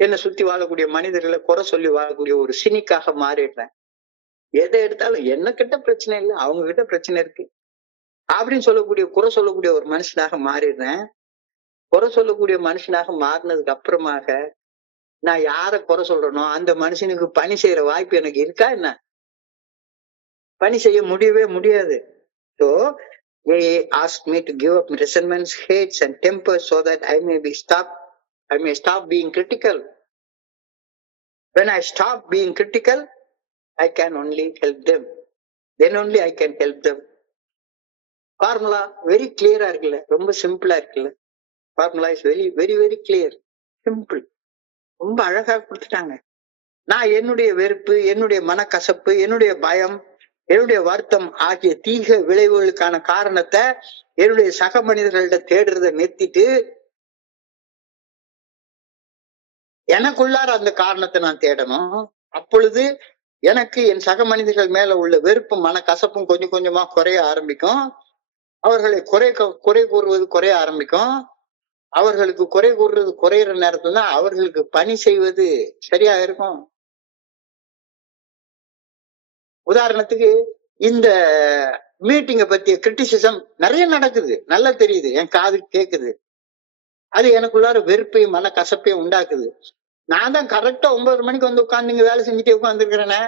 என்னை சுத்தி வாழக்கூடிய மனிதர்களை குறை சொல்லி வாழக்கூடிய ஒரு சினிக்காக மாறிடுறேன். எதை எடுத்தாலும் என்ன கிட்ட பிரச்சனை இல்லை, அவங்க கிட்ட பிரச்சனை இருக்கு அப்படின்னு சொல்லக்கூடிய குறை சொல்லக்கூடிய ஒரு மனுஷனாக மாறிடுறேன். குறை சொல்லக்கூடிய மனுஷனாக மாறினதுக்கு அப்புறமாக நான் யார குறை சொல்றேனோ அந்த மனுஷனுக்கு பணி செய்யற வாய்ப்பு எனக்கு இருக்கா என்ன? பணி செய்ய முடியவே முடியாது. So they asked me to give up resentments, hates and tempers so that I may stop being critical. When I stop being critical, I can only help them. Then only I can help them. Formula very clear இருக்குல்ல, ரொம்ப சிம்பிளா இருக்குல்ல. Formula is very very very clear, simple. ரொம்ப அழகா கொடுத்துட்டாங்க. நான் என்னுடைய வெறுப்பு, என்னுடைய மனக்கசப்பு, என்னுடைய பயம், என்னுடைய வருத்தம் ஆகிய தீக விளைவுகளுக்கான காரணத்தை என்னுடைய சக மனிதர்கள்ட்ட தேடுறதை நிறுத்திட்டு எனக்குள்ளார அந்த காரணத்தை நான் தேடணும். அப்பொழுது எனக்கு என் சக மனிதர்கள் மேல உள்ள வெறுப்பும் மன கசப்பும் கொஞ்சம் கொஞ்சமா குறைய ஆரம்பிக்கும். அவர்களை குறை கூறுவது குறைய ஆரம்பிக்கும். அவர்களுக்கு குறை கூறுறது குறையிற நேரத்துல தான் அவர்களுக்கு பணி செய்வது சரியா இருக்கும். உதாரணத்துக்கு இந்த மீட்டிங்கை பத்திய கிரிட்டிசிசம் நிறைய நடக்குது, நல்லா தெரியுது, என் காதுக்கு கேக்குது. அது எனக்குள்ளார வெறுப்பையும் மன கசப்பையும் உண்டாக்குது. நான் தான் கரெக்டா 9 மணிக்கு வந்து உட்கார்ந்து இங்க வேலை செஞ்சுட்டே உட்கார்ந்துருக்கிறேனே,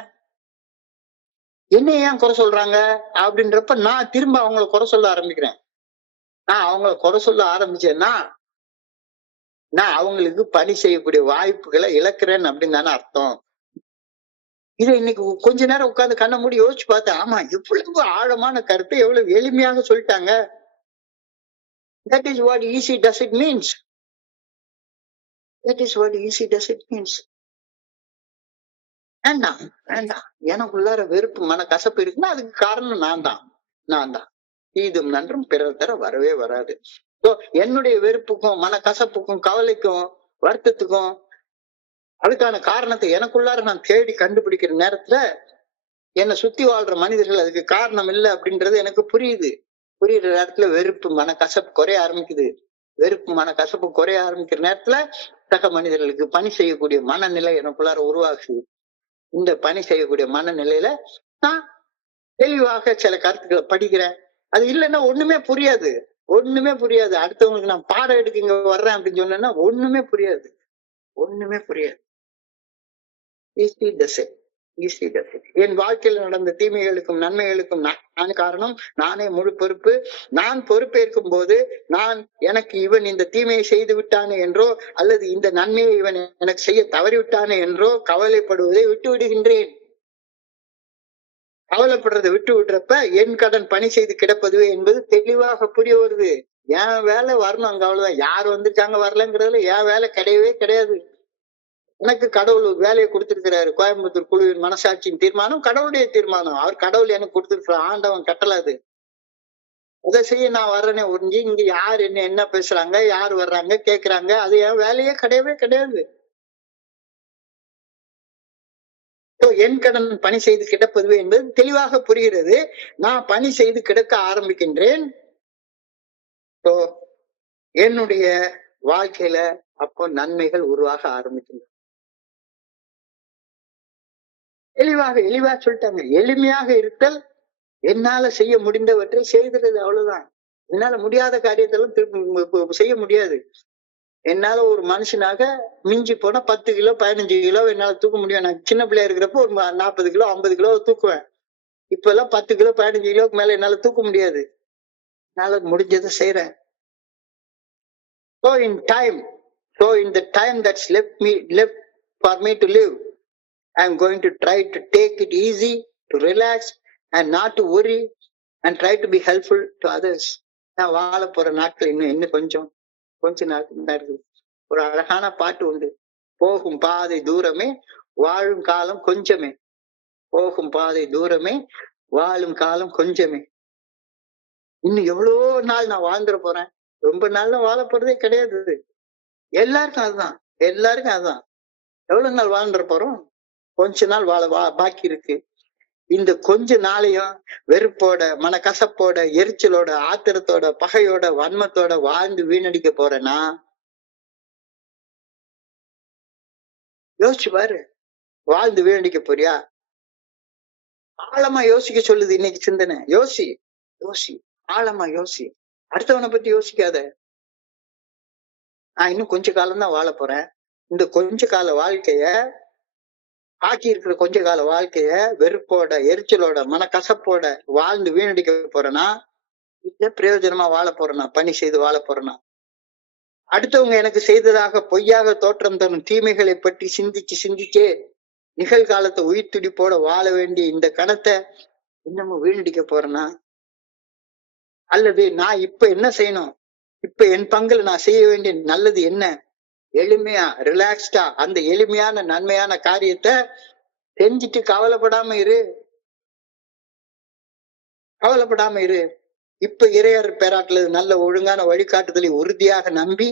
என்ன ஏன் குறை சொல்றாங்க அப்படின்றப்ப நான் திரும்ப அவங்கள குறை சொல்ல ஆரம்பிக்கிறேன். நான் அவங்கள குறை சொல்ல ஆரம்பிச்சேன்னா நான் அவங்களுக்கு பணி செய்யக்கூடிய வாய்ப்புகளை இழக்கிறேன் அப்படின்னு தானே அர்த்தம். இதை இன்னைக்கு கொஞ்ச நேரம் உட்கார்ந்து கண்ண மூடி யோசிச்சு பார்த்தேன். ஆமா, எவ்வளவு ஆழமான கருத்தை எவ்வளவு எளிமையாக சொல்லிட்டாங்க. That is what easy does it means. That is what easy does it means. வேண்டாம் வேண்டாம், எனக்குள்ளார வெறுப்பு மன கசப்பு இருக்குன்னா அதுக்கு காரணம் நான் தான். தீதும் நன்றும் பிறர் தர வரவே வராது. என்னுடைய வெறுப்புக்கும் மன கசப்புக்கும் கவலைக்கும் வருத்தத்துக்கும் அதுக்கான காரணத்தை எனக்குள்ளார நான் தேடி கண்டுபிடிக்கிற நேரத்துல என்னை சுத்தி வாழ்ற மனிதர்கள் அதுக்கு காரணம் இல்லை அப்படின்றது எனக்கு புரியுற நேரத்துல வெறுப்பு மன கசப்பு குறைய ஆரம்பிக்குது. வெறுப்பு மன கசப்பு குறைய ஆரம்பிக்கிற நேரத்துல சக மனிதர்களுக்கு பணி செய்யக்கூடிய மனநிலை எனக்குள்ளார உருவாகுது. இந்த பணி செய்யக்கூடிய மனநிலையில நான் தெளிவாக சில கருத்துக்களை படிக்கிறேன். அது இல்லைன்னா ஒண்ணுமே புரியாது. அடுத்தவங்களுக்கு நான் பாடம் எடுக்க இங்க வர்றேன் அப்படின்னு சொன்னேன்னா ஒண்ணுமே புரியாது. என் வாழ்க்கையில் நடந்த தீமைகளுக்கும் நன்மைகளுக்கும் நான் காரணம், நானே முழு பொறுப்பு. நான் பொறுப்பேற்கும் போது எனக்கு இவன் இந்த தீமையை செய்து விட்டானே என்றோ அல்லது இந்த நன்மையை இவன் எனக்கு செய்ய தவறிவிட்டானே என்றோ கவலைப்படுவதை விட்டு விடுகின்றேன். கவலைப்படுறதை விட்டு விடுறப்ப என் கடன் பணி செய்து கிடப்பதுவே என்பது தெளிவாக புரிய வருது. என் வேலை வரணும், அங்க அவ்வளவுதான். யார் வந்திருக்காங்க வரலங்கிறதுல என் வேலை கிடையவே கிடையாது. எனக்கு கடவுள் வேலையை கொடுத்திருக்கிறாரு. கோயம்புத்தூர் குழுவின் மனசாட்சியின் தீர்மானம் கடவுளுடைய தீர்மானம். கடவுள் எனக்கு கொடுத்திருக்கிற ஆண்டவன் கட்டலாது. அதை செய்ய நான் வர்றேனே ஒரிஞ்சு இங்க யார் என்ன பேசுறாங்க, யார் வர்றாங்க கேக்குறாங்க, அது என் வேலையே கிடையவே கிடையாது. என் கடன் பணி செய்து கிடப்பதுவே என்பது தெளிவாக புரிகிறது. நான் பணி செய்து கிடக்க ஆரம்பிக்கின்றேன். என்னுடைய வாழ்க்கையில அப்போ நன்மைகள் உருவாக ஆரம்பிக்கின்றன. தெளிவா சொல்லிட்டாங்க. எளிமையாக இருத்தல், என்னால செய்ய முடிந்தவற்றை செய்கிறது, அவ்வளவுதான். என்னால முடியாத காரியத்தெல்லாம் திரும்ப செய்ய முடியாது. என்னால ஒரு மனுஷனாக மிஞ்சி போனா 10 கிலோ 15 கிலோ என்னால தூக்க முடியும். நான் சின்ன பிள்ளையா இருக்கிறப்போ ஒரு 40 கிலோ 50 கிலோ தூக்குவேன். இப்ப எல்லாம் 10 கிலோ 15 கிலோக்கு மேல என்னால தூக்க முடியாது. என்னால முடிஞ்சதை செய்யறேன். So in the time that's left for me to live, I'm going to try to take it easy, to relax and not to worry and try to be helpful to others. நான் வாழ போற நாட்கள் இன்னும் கொஞ்சம் நாட்கள் தான் இருக்குது. ஒரு அழகான பாட்டு உண்டு. போகும் பாதை தூரமே வாழும் காலம் கொஞ்சமே. போகும் பாதை தூரமே வாழும் காலம் கொஞ்சமே. இன்னும் எவ்வளவோ நாள் நான் வாழ்ந்துட போறேன். ரொம்ப நாள்ல வாழ போறதே கிடையாது. எல்லாருக்கும் அதுதான். எவ்வளவு நாள் வாழ்ந்துட போறோம்? கொஞ்ச நாள் பாக்கி இருக்கு. இந்த கொஞ்ச நாளையும் வெறுப்போட மனக்கசப்போட எரிச்சலோட ஆத்திரத்தோட பகையோட வன்மத்தோட வாழ்ந்து வீணடிக்க போறேன்னா யோசிச்சு பாரு. வாழ்ந்து வீணடிக்க போறியா? ஆழமா யோசிக்க சொல்லுது இன்னைக்கு சிந்தனை. யோசி ஆழமா யோசி. அடுத்தவனை பத்தி யோசிக்காத. நான் இன்னும் கொஞ்ச காலம் தான் வாழ போறேன். இந்த கொஞ்ச கால வாழ்க்கைய ஆக்கி இருக்கிற கொஞ்ச கால வாழ்க்கைய வெறுப்போட எரிச்சலோட மனக்கசப்போட வாழ்ந்து வீணடிக்க போறேன்னா இல்ல பிரயோஜனமா வாழ போறேனா? பணி செய்து வாழ போறேனா? அடுத்தவங்க எனக்கு செய்ததாக பொய்யாக தோற்றம் தரும் தீமைகளை பற்றி சிந்திச்சே நிகழ்காலத்தை உயிர் துடிப்போட வாழ வேண்டிய இந்த கணத்தை இன்னமும் வீணடிக்க போறேனா? அல்லது நான் இப்ப என்ன செய்யணும்? இப்ப என் பங்குல நான் செய்ய வேண்டிய நல்லது என்ன? எளிமையா ரிலாக்ஸ்டா அந்த எளிமையான நன்மையான காரியத்தை செஞ்சுட்டு கவலைப்படாம இரு. இப்ப இறையர் பேராட்டுல நல்ல ஒழுங்கான வழிகாட்டுதலை உறுதியாக நம்பி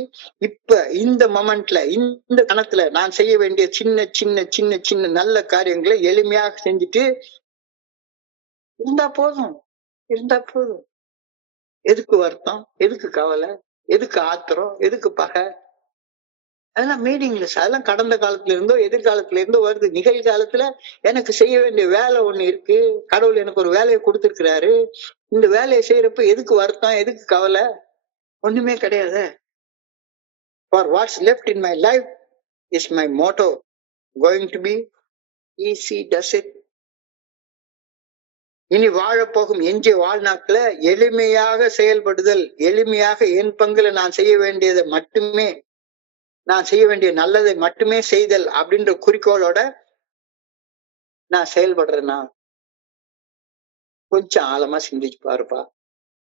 இப்ப இந்த மொமெண்ட்ல இந்த கணத்துல நான் செய்ய வேண்டிய சின்ன சின்ன சின்ன சின்ன நல்ல காரியங்களை எளிமையாக செஞ்சுட்டு இருந்தா போதும். எதுக்கு வருத்தம்? எதுக்கு கவலை? எதுக்கு ஆத்திரம், எதுக்கு பகை? அதெல்லாம் மீனிங்லெஸ். அதெல்லாம் கடந்த காலத்துல இருந்தோ எதிர்காலத்துல இருந்தோ வருது. நிகழ்காலத்துல எனக்கு செய்ய வேண்டிய வேலை ஒண்ணு இருக்கு. கடவுள் எனக்கு ஒரு வேலையை கொடுத்திருக்கிறாரு. இந்த வேலையை செய்யறப்ப எதுக்கு வருத்தம், எதுக்கு கவலை? ஒண்ணுமே கிடையாது. For what's left in my life is my motto going to be easy does it. இனி வாழப்போகும் எஞ்சிய வாழ்நாட்கள எளிமையாக செயல்படுதல், எளிமையாக என் பங்குல நான் செய்ய வேண்டியதை மட்டுமே, நான் செய்ய வேண்டிய நல்லதை மட்டுமே செய்தல் அப்படின்ற குறிக்கோளோட நான் செயல்படுறேன்னா கொஞ்சம் ஆழமா சிந்திச்சு பாருப்பா.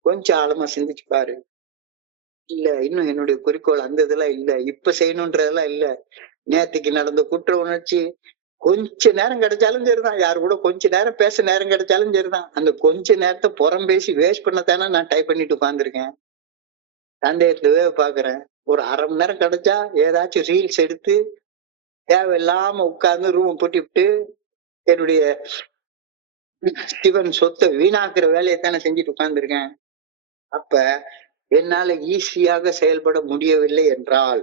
கொஞ்சம் ஆழமா சிந்திச்சு பாரு. இல்ல இன்னும் என்னுடைய குறிக்கோள் அந்த இதெல்லாம் இல்ல, இப்ப செய்யணும்ன்றதெல்லாம் இல்ல. நேத்துக்கு நடந்த குற்ற உணர்ச்சி கொஞ்ச நேரம் கிடைச்சாலும் சரிதான், யாரு கூட கொஞ்ச நேரம் பேச நேரம் கிடைச்சாலும் சரிதான், அந்த கொஞ்ச நேரத்தை புறம் பேசி வேஸ்ட் பண்ணத்தானே நான் டைப் பண்ணிட்டு உட்கார்ந்துருக்கேன். சந்தேகத்துவே பாக்குறேன். ஒரு அரை மணி நேரம் கிடைச்சா ஏதாச்சும் ரீல்ஸ் எடுத்து தேவையில்லாம உட்கார்ந்து ரூம் பூட்டி விட்டு என்னுடைய சிவன் சொத்தை வீணாக்குற வேலையைத்தானே செஞ்சுட்டு உட்கார்ந்துருக்கேன். அப்ப என்னால ஈஸியாக செயல்பட முடியவில்லை என்றால்,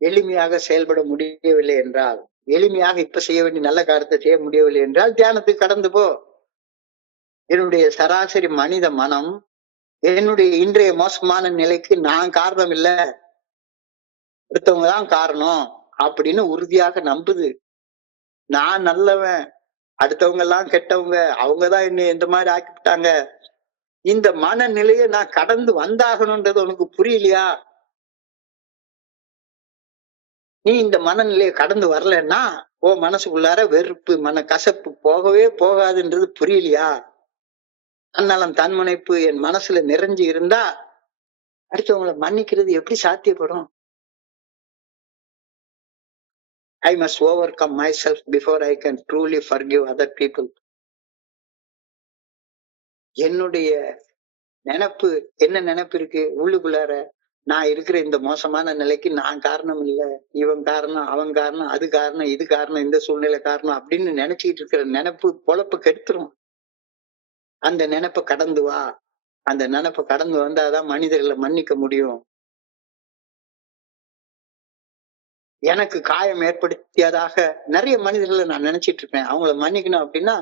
எளிமையாக செயல்பட முடியவில்லை என்றால், எளிமையாக இப்ப செய்ய வேண்டிய நல்ல காரியத்தை செய்ய முடியவில்லை என்றால் தியானத்துக்கு கடந்து போ. என்னுடைய சராசரி மனித மனம் என்னுடைய இன்றைய மோசமான நிலைக்கு நான் காரணம் இல்ல, அடுத்தவங்கதான் காரணம் அப்படின்னு உறுதியாக நம்புது. நான் நல்லவன், அடுத்தவங்க எல்லாம் கெட்டவங்க, அவங்கதான் என்னை இந்த மாதிரி ஆக்கிவிட்டாங்க. இந்த மனநிலையை நான் கடந்து வந்தாகணும்ன்றது உனக்கு புரியலையா? நீ இந்த மனநிலையை கடந்து வரலன்னா உன் மனசுக்குள்ளார வெறுப்பு, மன கசப்பு போகவே போகாதுன்றது புரியலையா? தன்னலம் தன்முனைப்பு என் மனசுல நிறைஞ்சு இருந்தா அடுத்தவங்களை மன்னிக்கிறது எப்படி சாத்தியப்படும்? I must overcome myself before I can truly forgive other people. என்னுடைய நினைப்பு என்ன நினைப்பு இருக்கு உள்ளுக்குள்ளார? நான் இருக்கிற இந்த மோசமான நிலைக்கு நான் காரணம் இல்ல, இவன் காரணம், அவன் காரணம், அது காரணம், இது காரணம், இந்த சூழ்நிலை காரணம் அப்படின்னு நினைச்சிட்டு இருக்கிற நினைப்பு பொழப்பு கெடுத்துரும். அந்த நினைப்பை கடந்து வா. அந்த நினைப்பை கடந்து வந்தாதான் மனிதர்களை மன்னிக்க முடியும். எனக்கு காயம் ஏற்படுத்தியதாக நிறைய மனிதர்களை நான் நினைச்சிட்டு இருக்கேன். அவங்கள மன்னிக்கணும் அப்படின்னா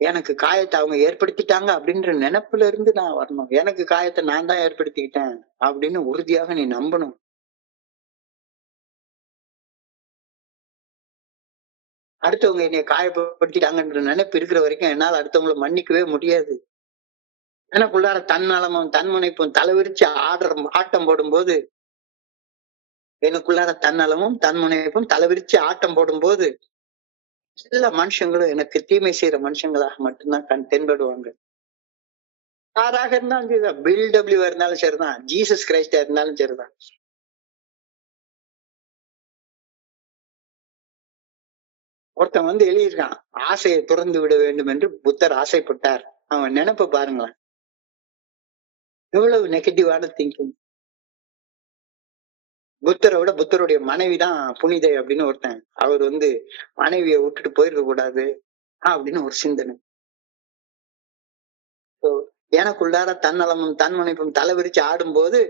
எனக்கு காயத்தை அவங்க ஏற்படுத்திட்டாங்க அப்படின்ற நினைப்புல இருந்து நான் வரணும். எனக்கு காயத்தை நான் தான் ஏற்படுத்திக்கிட்டேன் அப்படின்னு உறுதியாக நீ நம்பணும். அடுத்தவங்க என்னைய காயப்படுத்திட்டாங்கன்ற நினைப்பு இருக்கிற வரைக்கும் என்னால் அடுத்தவங்களை மன்னிக்கவே முடியாது. எனக்குள்ளார தன்னலமும் தன்முனைப்பும் தலைவிரிச்சு ஆட்டம் போடும்போது, எனக்குள்ளார தன்னலமும் தன்முனைப்பும் தலைவிரிச்சு ஆட்டம் போடும்போது எல்லா மனுஷங்களும் எனக்கு தீமை செய்யற மனுஷங்களாக மட்டும்தான் தென்படுவாங்க. யாராக இருந்தாலும் சரிதான், பில் டபிள்யூ இருந்தாலும் சரிதான், ஜீசஸ் கிரைஸ்டா இருந்தாலும் சரிதான். ஒருத்தன் வந்து எழுதியிருக்கான், ஆசையை துறந்து விட வேண்டும் என்று புத்தர் ஆசைப்பட்டார். அவன் நினைப்ப பாருங்களேன், எவ்வளவு நெகட்டிவான திங்கிங். புத்தரை விட புத்தருடைய மனைவிதான் புனிதை அப்படின்னு ஒருத்தன், அவர் வந்து மனைவியை விட்டுட்டு போயிருக்க கூடாது அப்படின்னு ஒரு சிந்தனை. எனக்குள்ளார தன்னலமும் தன்முனைப்பும் தலைவிரிச்சு ஆடும்போது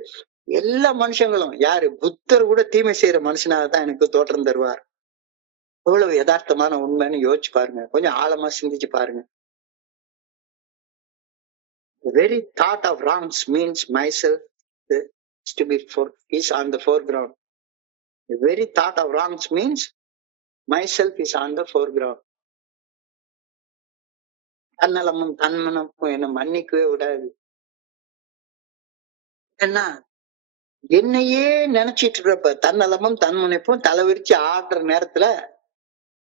எல்லா மனுஷங்களும், யாரு புத்தர் கூட தீமை செய்யற மனுஷனாகத்தான் எனக்கு தோற்றம் தருவார். எவ்வளவு யதார்த்தமான உண்மைன்னு யோசிச்சு பாருங்க, கொஞ்சம் ஆழமா சிந்திச்சு பாருங்க. The very thought of wrongs means myself to be is on the foreground. The very thought of wrongs means myself is on the foreground. தன்னலமும் தன்மனப்பும் என்ன மன்னிக்கவே விடாது. என்ன என்னையே நினைச்சிட்டு இருக்கப்ப தன்னலமும் தன்முனைப்பும் தலைவிரிச்சு ஆடுற நேரத்துல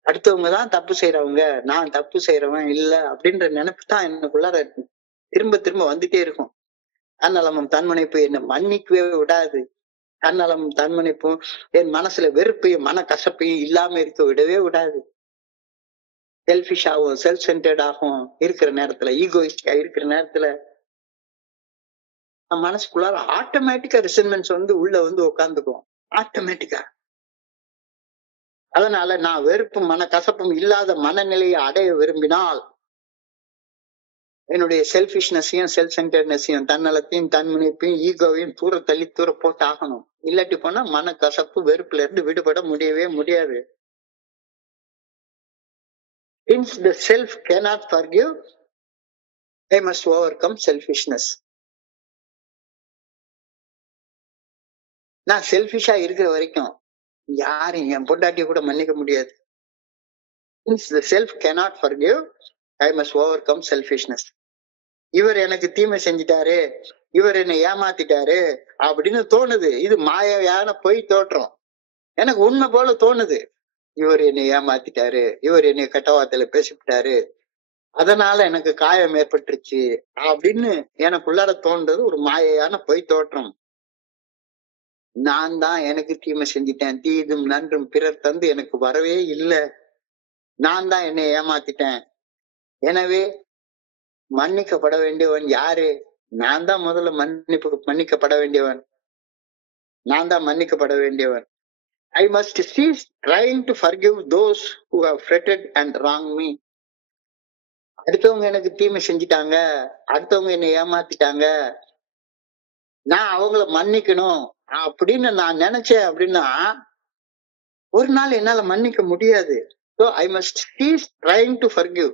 அடுத்தவங்கதான் தப்பு செய்யறவங்க, நான் தப்பு செய்யறவன் இல்ல அப்படின்ற நினைப்பு தான் எனக்குள்ளார திரும்ப திரும்ப வந்துட்டே இருக்கும். தன்னலமும் தன்முனைப்பு என்ன மன்னிக்கவே விடாது. தன்னலமும் தன்முனைப்பும் என் மனசுல வெறுப்பையும் மன கசப்பையும் இல்லாம இருக்க விடவே விடாது. செல்ஃபிஷாகவும் செல்ஃப் சென்டர்டாகவும் இருக்கிற நேரத்துல, ஈகோயிஸ்டா இருக்கிற நேரத்துல மனசுக்குள்ளார ஆட்டோமேட்டிக்கா ரிசன்மெண்ட்ஸ் வந்து உள்ள வந்து உட்கார்ந்துக்கும் ஆட்டோமேட்டிக்கா. அதனால நான் வெறுப்பும் மன கசப்பும் இல்லாத மனநிலையை அடைய விரும்பினால் என்னுடைய செல்ஃபிஷ்னஸையும் செல்ஃப் சென்டர்னஸையும் தன்னலத்தையும் தன்முனைப்பையும் ஈகோவையும் தூர போட்டு ஆகணும். இல்லாட்டி போனா மன கசப்பு வெறுப்புல இருந்து விடுபட முடியவே முடியாது. Since the self cannot forgive, I must overcome selfishness. நான் செல்ஃபிஷா இருக்கிற வரைக்கும் யாரும் என் பொண்டாட்டிய கூட மன்னிக்க முடியாது. Since the self cannot forgive, I must overcome selfishness. இவர் எனக்கு தீமை செஞ்சிட்டாரு, இவர் என்னை ஏமாத்திட்டாரு அப்படின்னு தோணுது. இது மாயையான பொய் தோற்றம். எனக்கு உண்மை போல தோணுது. இவர் என்னை ஏமாத்திட்டாரு, இவர் என்னை கட்டவார்த்தையில பேசிவிட்டாரு, அதனால எனக்கு காயம் ஏற்பட்டுருச்சு அப்படின்னு எனக்குள்ளார தோன்றது ஒரு மாயையான பொய் தோற்றம். நான் தான் எனக்கு தீமை செஞ்சிட்டேன், தீதும் நன்றும் பிறர் தந்து எனக்கு வரவே இல்லை, நான் தான் என்னை ஏமாத்திட்டேன், எனவே மன்னிக்கப்பட வேண்டியவன் யாரு? நான் தான் முதல்ல மன்னிக்கப்பட வேண்டியவன். நான் தான் மன்னிக்கப்பட வேண்டியவன். I must cease trying to forgive those who have fretted and wronged me. அடுத்தவங்க எனக்கு தீமை செஞ்சிட்டாங்க, அடுத்தவங்க என்னை ஏமாத்திட்டாங்க, நான் அவங்கள மன்னிக்கணும் அப்படின்னு நான் நினைச்சேன் அப்படின்னா ஒரு நாள் என்னால மன்னிக்க முடியாது. So I must cease trying to forgive.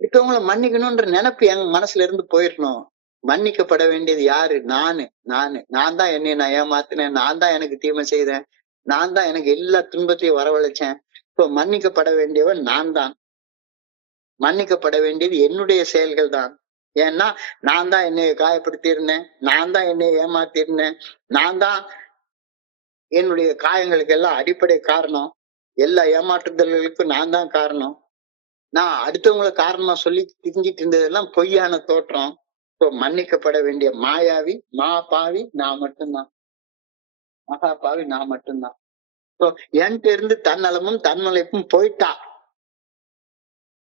அடுத்தவங்கள மன்னிக்கணும்ன்ற நினைப்பு என் மனசுல இருந்து போயிடணும். மன்னிக்கப்பட வேண்டியது யாரு? நான் தான் என்னை நான் ஏமாத்தினேன், நான் தான் எனக்கு தீமை செய்தேன், நான் தான் எனக்கு எல்லா துன்பத்தையும் வரவழைச்சேன். இப்போ மன்னிக்கப்பட வேண்டியவன் நான் தான். மன்னிக்கப்பட வேண்டியது என்னுடைய செயல்கள் தான். ஏன்னா நான் தான் என்னை காயப்படுத்தி இருந்தேன், நான் தான் என்னை ஏமாத்தி இருந்தேன், நான் தான் என்னுடைய காயங்களுக்கு எல்லாம் அடிப்படை காரணம், எல்லா ஏமாற்றுதல்களுக்கும் நான் தான் காரணம். நான் அடுத்தவங்களை காரணமா சொல்லி திரிஞ்சிட்டு இருந்ததெல்லாம் பொய்யான தோற்றம். இப்போ மன்னிக்கப்பட வேண்டிய மாயாவி பாவி நான் மட்டும்தான், மகா பாவி நான் மட்டும்தான். இப்போ என்கிட்ட இருந்து தன்னலமும் தன்மலைப்பும் போயிட்டா,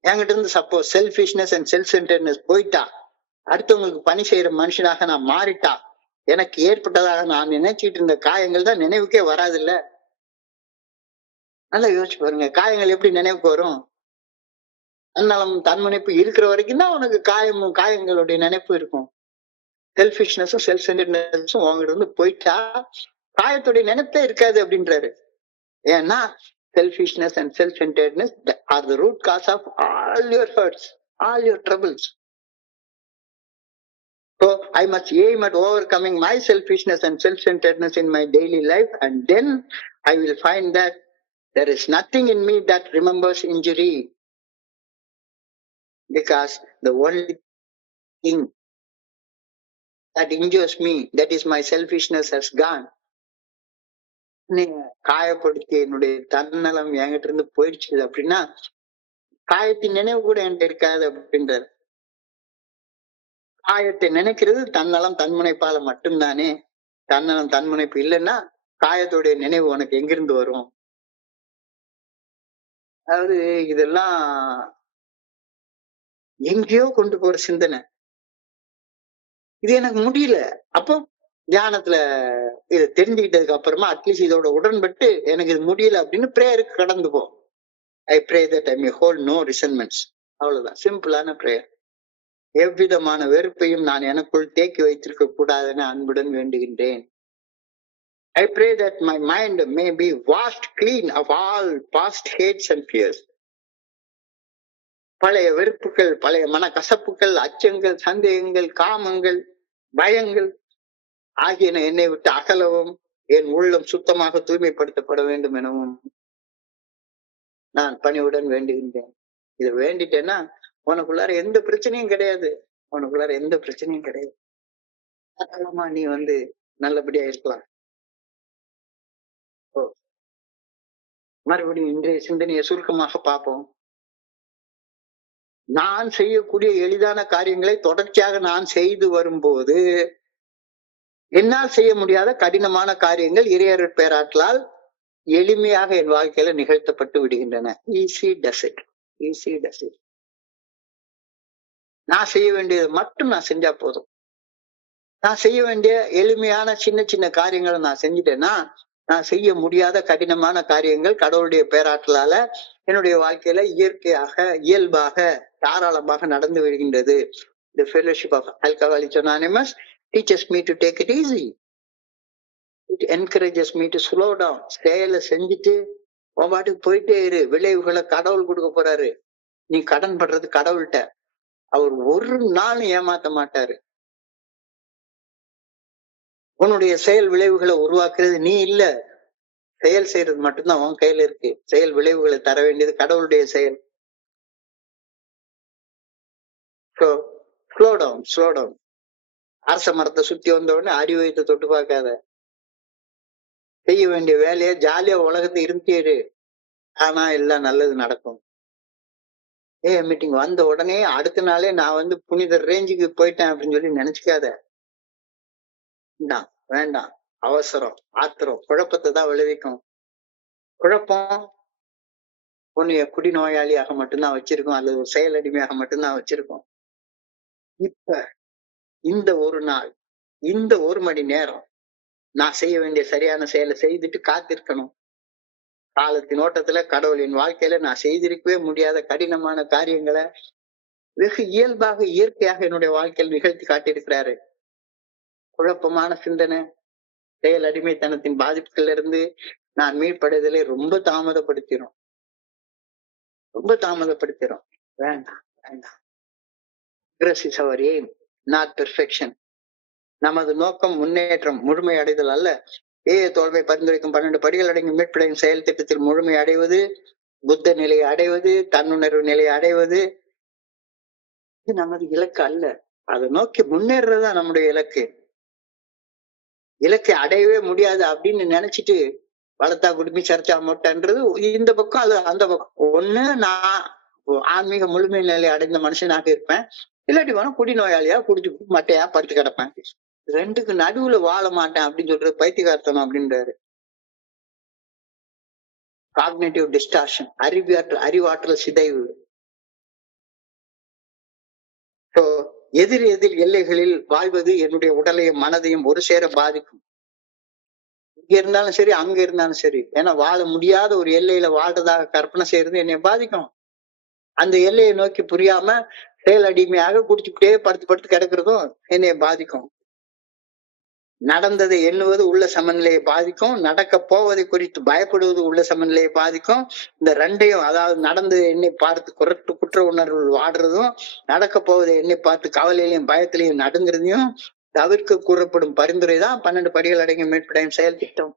என்கிட்ட இருந்து suppose selfishness and self centredness போயிட்டா, அடுத்தவங்களுக்கு பணி செய்யற மனுஷனாக நான் மாறிட்டா, எனக்கு ஏற்பட்டதாக நான் நினைச்சிட்டு இருந்த காயங்கள் தான் நினைவுக்கே வராது இல்ல. நல்லா யோசிச்சு பாருங்க, காயங்கள் எப்படி நினைவுக்கு வரும்? தன்னலம் தன்முனைப்பு இருக்கிற வரைக்கும் தான் உனக்கு காயங்களுடைய நினைப்பு இருக்கும். செல்ஃபிஷ்னஸும் செல்ஃப் சென்டர்னஸும் உங்ககிட்ட இருந்து போயிட்டா காயத்துடைய நினைப்பே இருக்காது அப்படின்றாரு. ஏன்னா selfishness and self-centeredness are the root cause of all your hurts, all your troubles. So I must aim at overcoming my selfishness and self-centeredness in my daily life, and then I will find that there is nothing in me that remembers injury, because the only thing that injures me, that is my selfishness, has gone. காயப்படுத்தி என்னுடைய தன்னலம் என்கிட்ட இருந்து போயிடுச்சு அப்படின்னா காயத்தின் நினைவு கூட என்கிட்ட இருக்காது அப்படின்றாரு. காயத்தை நினைக்கிறது தன்னலம் தன்முனைப்பால மட்டும்தானே. தன்னலம் தன்முனைப்பு இல்லைன்னா காயத்துடைய நினைவு உனக்கு எங்கிருந்து வரும்? அதாவது இதெல்லாம் எங்கேயோ கொண்டு போற சிந்தனை. இது எனக்கு முடியல. அப்போ தியானத்துல இதை தெரிஞ்சுக்கிட்டதுக்கு அப்புறமா அட்லீஸ்ட் இதோட உடன்பட்டு எனக்கு இது முடியல அப்படின்னு பிரேயருக்கு கடந்து போ. I pray that I may hold no resentments. அவ்வளவுதான், சிம்பிளான பிரேயர். எவ்விதமான வெறுப்பையும் நான் எனக்குள் தேக்கி வைத்திருக்க கூடாதுன்னு அன்புடன் வேண்டுகின்றேன். I pray that my mind may be washed clean of all past hates and fears. பழைய வெறுப்புகள், பழைய மன கசப்புகள், அச்சங்கள், சந்தேகங்கள், காமங்கள், பயங்கள் ஆகியன என்னை விட்டு அகலவும் என் உள்ளம் சுத்தமாக தூய்மைப்படுத்தப்பட வேண்டும் எனவும் நான் பணிவுடன் வேண்டுகின்றேன். இதை வேண்டிட்டேன்னா உனக்குள்ளார எந்த பிரச்சனையும் கிடையாது, உனக்குள்ளார எந்த பிரச்சனையும் கிடையாது. நீ நல்லபடியா இருக்கலாம். மறுபடியும் இன்றைய சிந்தனையை சுருக்கமாக பார்ப்போம். நான் செய்யக்கூடிய எளிதான காரியங்களை தொடர்ச்சியாக நான் செய்து வரும்போது என்னால் செய்ய முடியாத கடினமான காரியங்கள் இறையருட் பேராற்றலால் எளிமையாக என் வாழ்க்கையில நிகழ்த்தப்பட்டு விடுகின்றன. Easy does it, easy does it. நான் செய்ய வேண்டியது மட்டும் நான் செஞ்சா போதும். நான் செய்ய வேண்டிய எளிமையான சின்ன சின்ன காரியங்களை நான் செஞ்சுட்டேன்னா நான் செய்ய முடியாத கடினமான காரியங்கள் கடவுளுடைய பேராற்றலால என்னுடைய வாழ்க்கையில இயற்கையாக இயல்பாக தாராளமாக நடந்து வருகின்றது. The fellowship of Alcoholics Anonymous teaches me to take it easy. It encourages me to slow down. செயலை செஞ்சுட்டு உன் பாட்டுக்கு போயிட்டே இரு. விளைவுகளை கடவுள் கொடுக்க போறாரு. நீ கடன் படுறது கடவுள்கிட்ட. அவர் ஒரு நாள் ஏமாத்த மாட்டாரு. உன்னுடைய செயல் விளைவுகளை உருவாக்குறது நீ இல்ல. செயல் செய்யறது மட்டும்தான் உன் கையில இருக்கு. செயல் விளைவுகளை தர வேண்டியது கடவுளுடைய செயல். Slow down, slow down. அரச மரத்தை சுத்தி வந்த உடனே அடி வயிற்ற தொட்டு பார்க்காத. செய்ய வேண்டிய வேலையை ஜாலியா உலகத்தை இருந்துட்டே, ஆனா எல்லாம் நல்லது நடக்கும். மீட்டிங் வந்த உடனே அடுத்த நாளே நான் புனித ரேஞ்சுக்கு போயிட்டேன் அப்படின்னு சொல்லி நினைச்சுக்காத. வேண்டாம். அவசரம், ஆத்திரம் குழப்பத்தை தான் விளைவிக்கும். குழப்பம் உன்னைய குடிநோயாளியாக மட்டும்தான் வச்சிருக்கோம், அல்லது ஒரு செயல் அடிமையாக மட்டும்தான் வச்சிருக்கோம். இப்ப இந்த ஒரு நாள், இந்த ஒரு மணி நேரம் நான் செய்ய வேண்டிய சரியான செயலை செய்துட்டு காத்திருக்கணும். காலத்தின் ஓட்டத்துல கடவுளின் வாழ்க்கையில நான் செய்திருக்கவே முடியாத கடினமான காரியங்களை வெகு இயல்பாக இயற்கையாக என்னுடைய வாழ்க்கையில் நிகழ்த்தி காட்டியிருக்கிறாரு. குழப்பமான சிந்தனை, செயல் அடிமைத்தனத்தின் பாதிப்புகள்ல இருந்து நான் மீட்படைதலை ரொம்ப தாமதப்படுத்திடும். வேண்டாம், வேண்டாம். Progress is our aim, not perfection. நமது நோக்கம் முன்னேற்றம், முழுமை அடைதல் அல்ல. தோல்வை பரிந்துரைக்கும் 12 படிகள் அடங்கி மீட்படையும் செயல் திட்டத்தில் முழுமை அடைவது, புத்த நிலையை அடைவது, தன்னுணர்வு நிலையை அடைவது இது நமது இலக்கு அல்ல. அதை நோக்கி முன்னேறதுதான் நம்முடைய இலக்கு. இலக்கை அடையவே முடியாது அப்படின்னு நினைச்சிட்டு வளர்த்தா குடுமி சர்ச்சா மொட்டன்றது இந்த பக்கம், அது அந்த பக்கம். ஒண்ணு நான் ஆன்மீக முழுமை நிலை அடைந்த மனுஷனாக இருப்பேன், இல்லாட்டி வேணும் குடிநோயாளியா குடிச்சு மட்டையா படுத்து கிடப்பேன். ரெண்டுக்கு நடுவுல வாழ மாட்டேன் அப்படின்னு சொல்றது பைத்தியகார்த்தனம் அப்படின்றாரு. காக்னிட்டிவ் டிஸ்டார்ஷன், அறிவாற்றல் சிதைவு. எதிர் எல்லைகளில் வாழ்வது என்னுடைய உடலையும் மனதையும் ஒரு சேர பாதிக்கும். இங்க இருந்தாலும் சரி, அங்க இருந்தாலும் சரி. ஏன்னா வாழ முடியாத ஒரு எல்லையில வாழ்றதாக கற்பனை செய்யறது என்னை பாதிக்கும். அந்த எல்லையை நோக்கி புரியாம செயல் அடிமையாக குடிச்சுக்கிட்டே படுத்து கிடக்கிறதும் என்னைய பாதிக்கும். நடந்ததை எண்ணுவது உள்ள சமநிலையை பாதிக்கும், நடக்க போவதை குறித்து பயப்படுவது உள்ள சமநிலையை பாதிக்கும். இந்த ரெண்டையும், அதாவது நடந்ததை எண்ணி பார்த்து குற்ற உணர்வு வாடுறதும், நடக்க போவதை எண்ணி பார்த்து கவலையிலையும் பயத்திலையும் நடுங்கிறதையும் தவிர்க்க கூறப்படும் பரிந்துரை தான் 12 படிகள் அடங்கிய மீட்படையும் செயல் திட்டம்.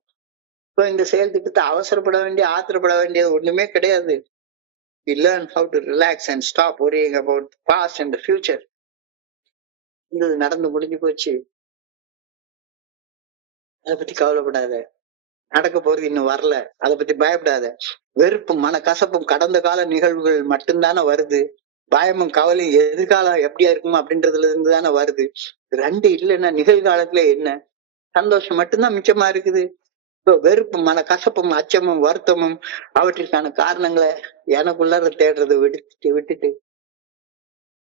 இப்போ இந்த செயல் திட்டத்தை அவசரப்பட வேண்டிய, ஆத்திரப்பட வேண்டியது ஒண்ணுமே கிடையாது. We learn how to relax and stop worrying about the past and the future. இது நடந்து முடிஞ்சு போச்சு, அதை பத்தி கவலைப்படாத. நடக்க போறது இன்னும் வரல, அதை பத்தி பயப்படாத. வெறுப்பும் மனக்கசப்பும் கடந்த கால நிகழ்வுகள் மட்டும்தானே வருது. பயமும் கவலையும் எதிர்காலம் எப்படியா இருக்குமோ அப்படின்றதுல இருந்து தானே வருது. ரெண்டு இல்லைன்னா நிகழ்காலத்துல என்ன? சந்தோஷம் மட்டும்தான் மிச்சமா இருக்குது. இப்போ வெறுப்பும் மனக்கசப்பும் அச்சமும் வருத்தமும் அவற்றிற்கான காரணங்களை எனக்குள்ளார தேடுறதை விட்டுட்டு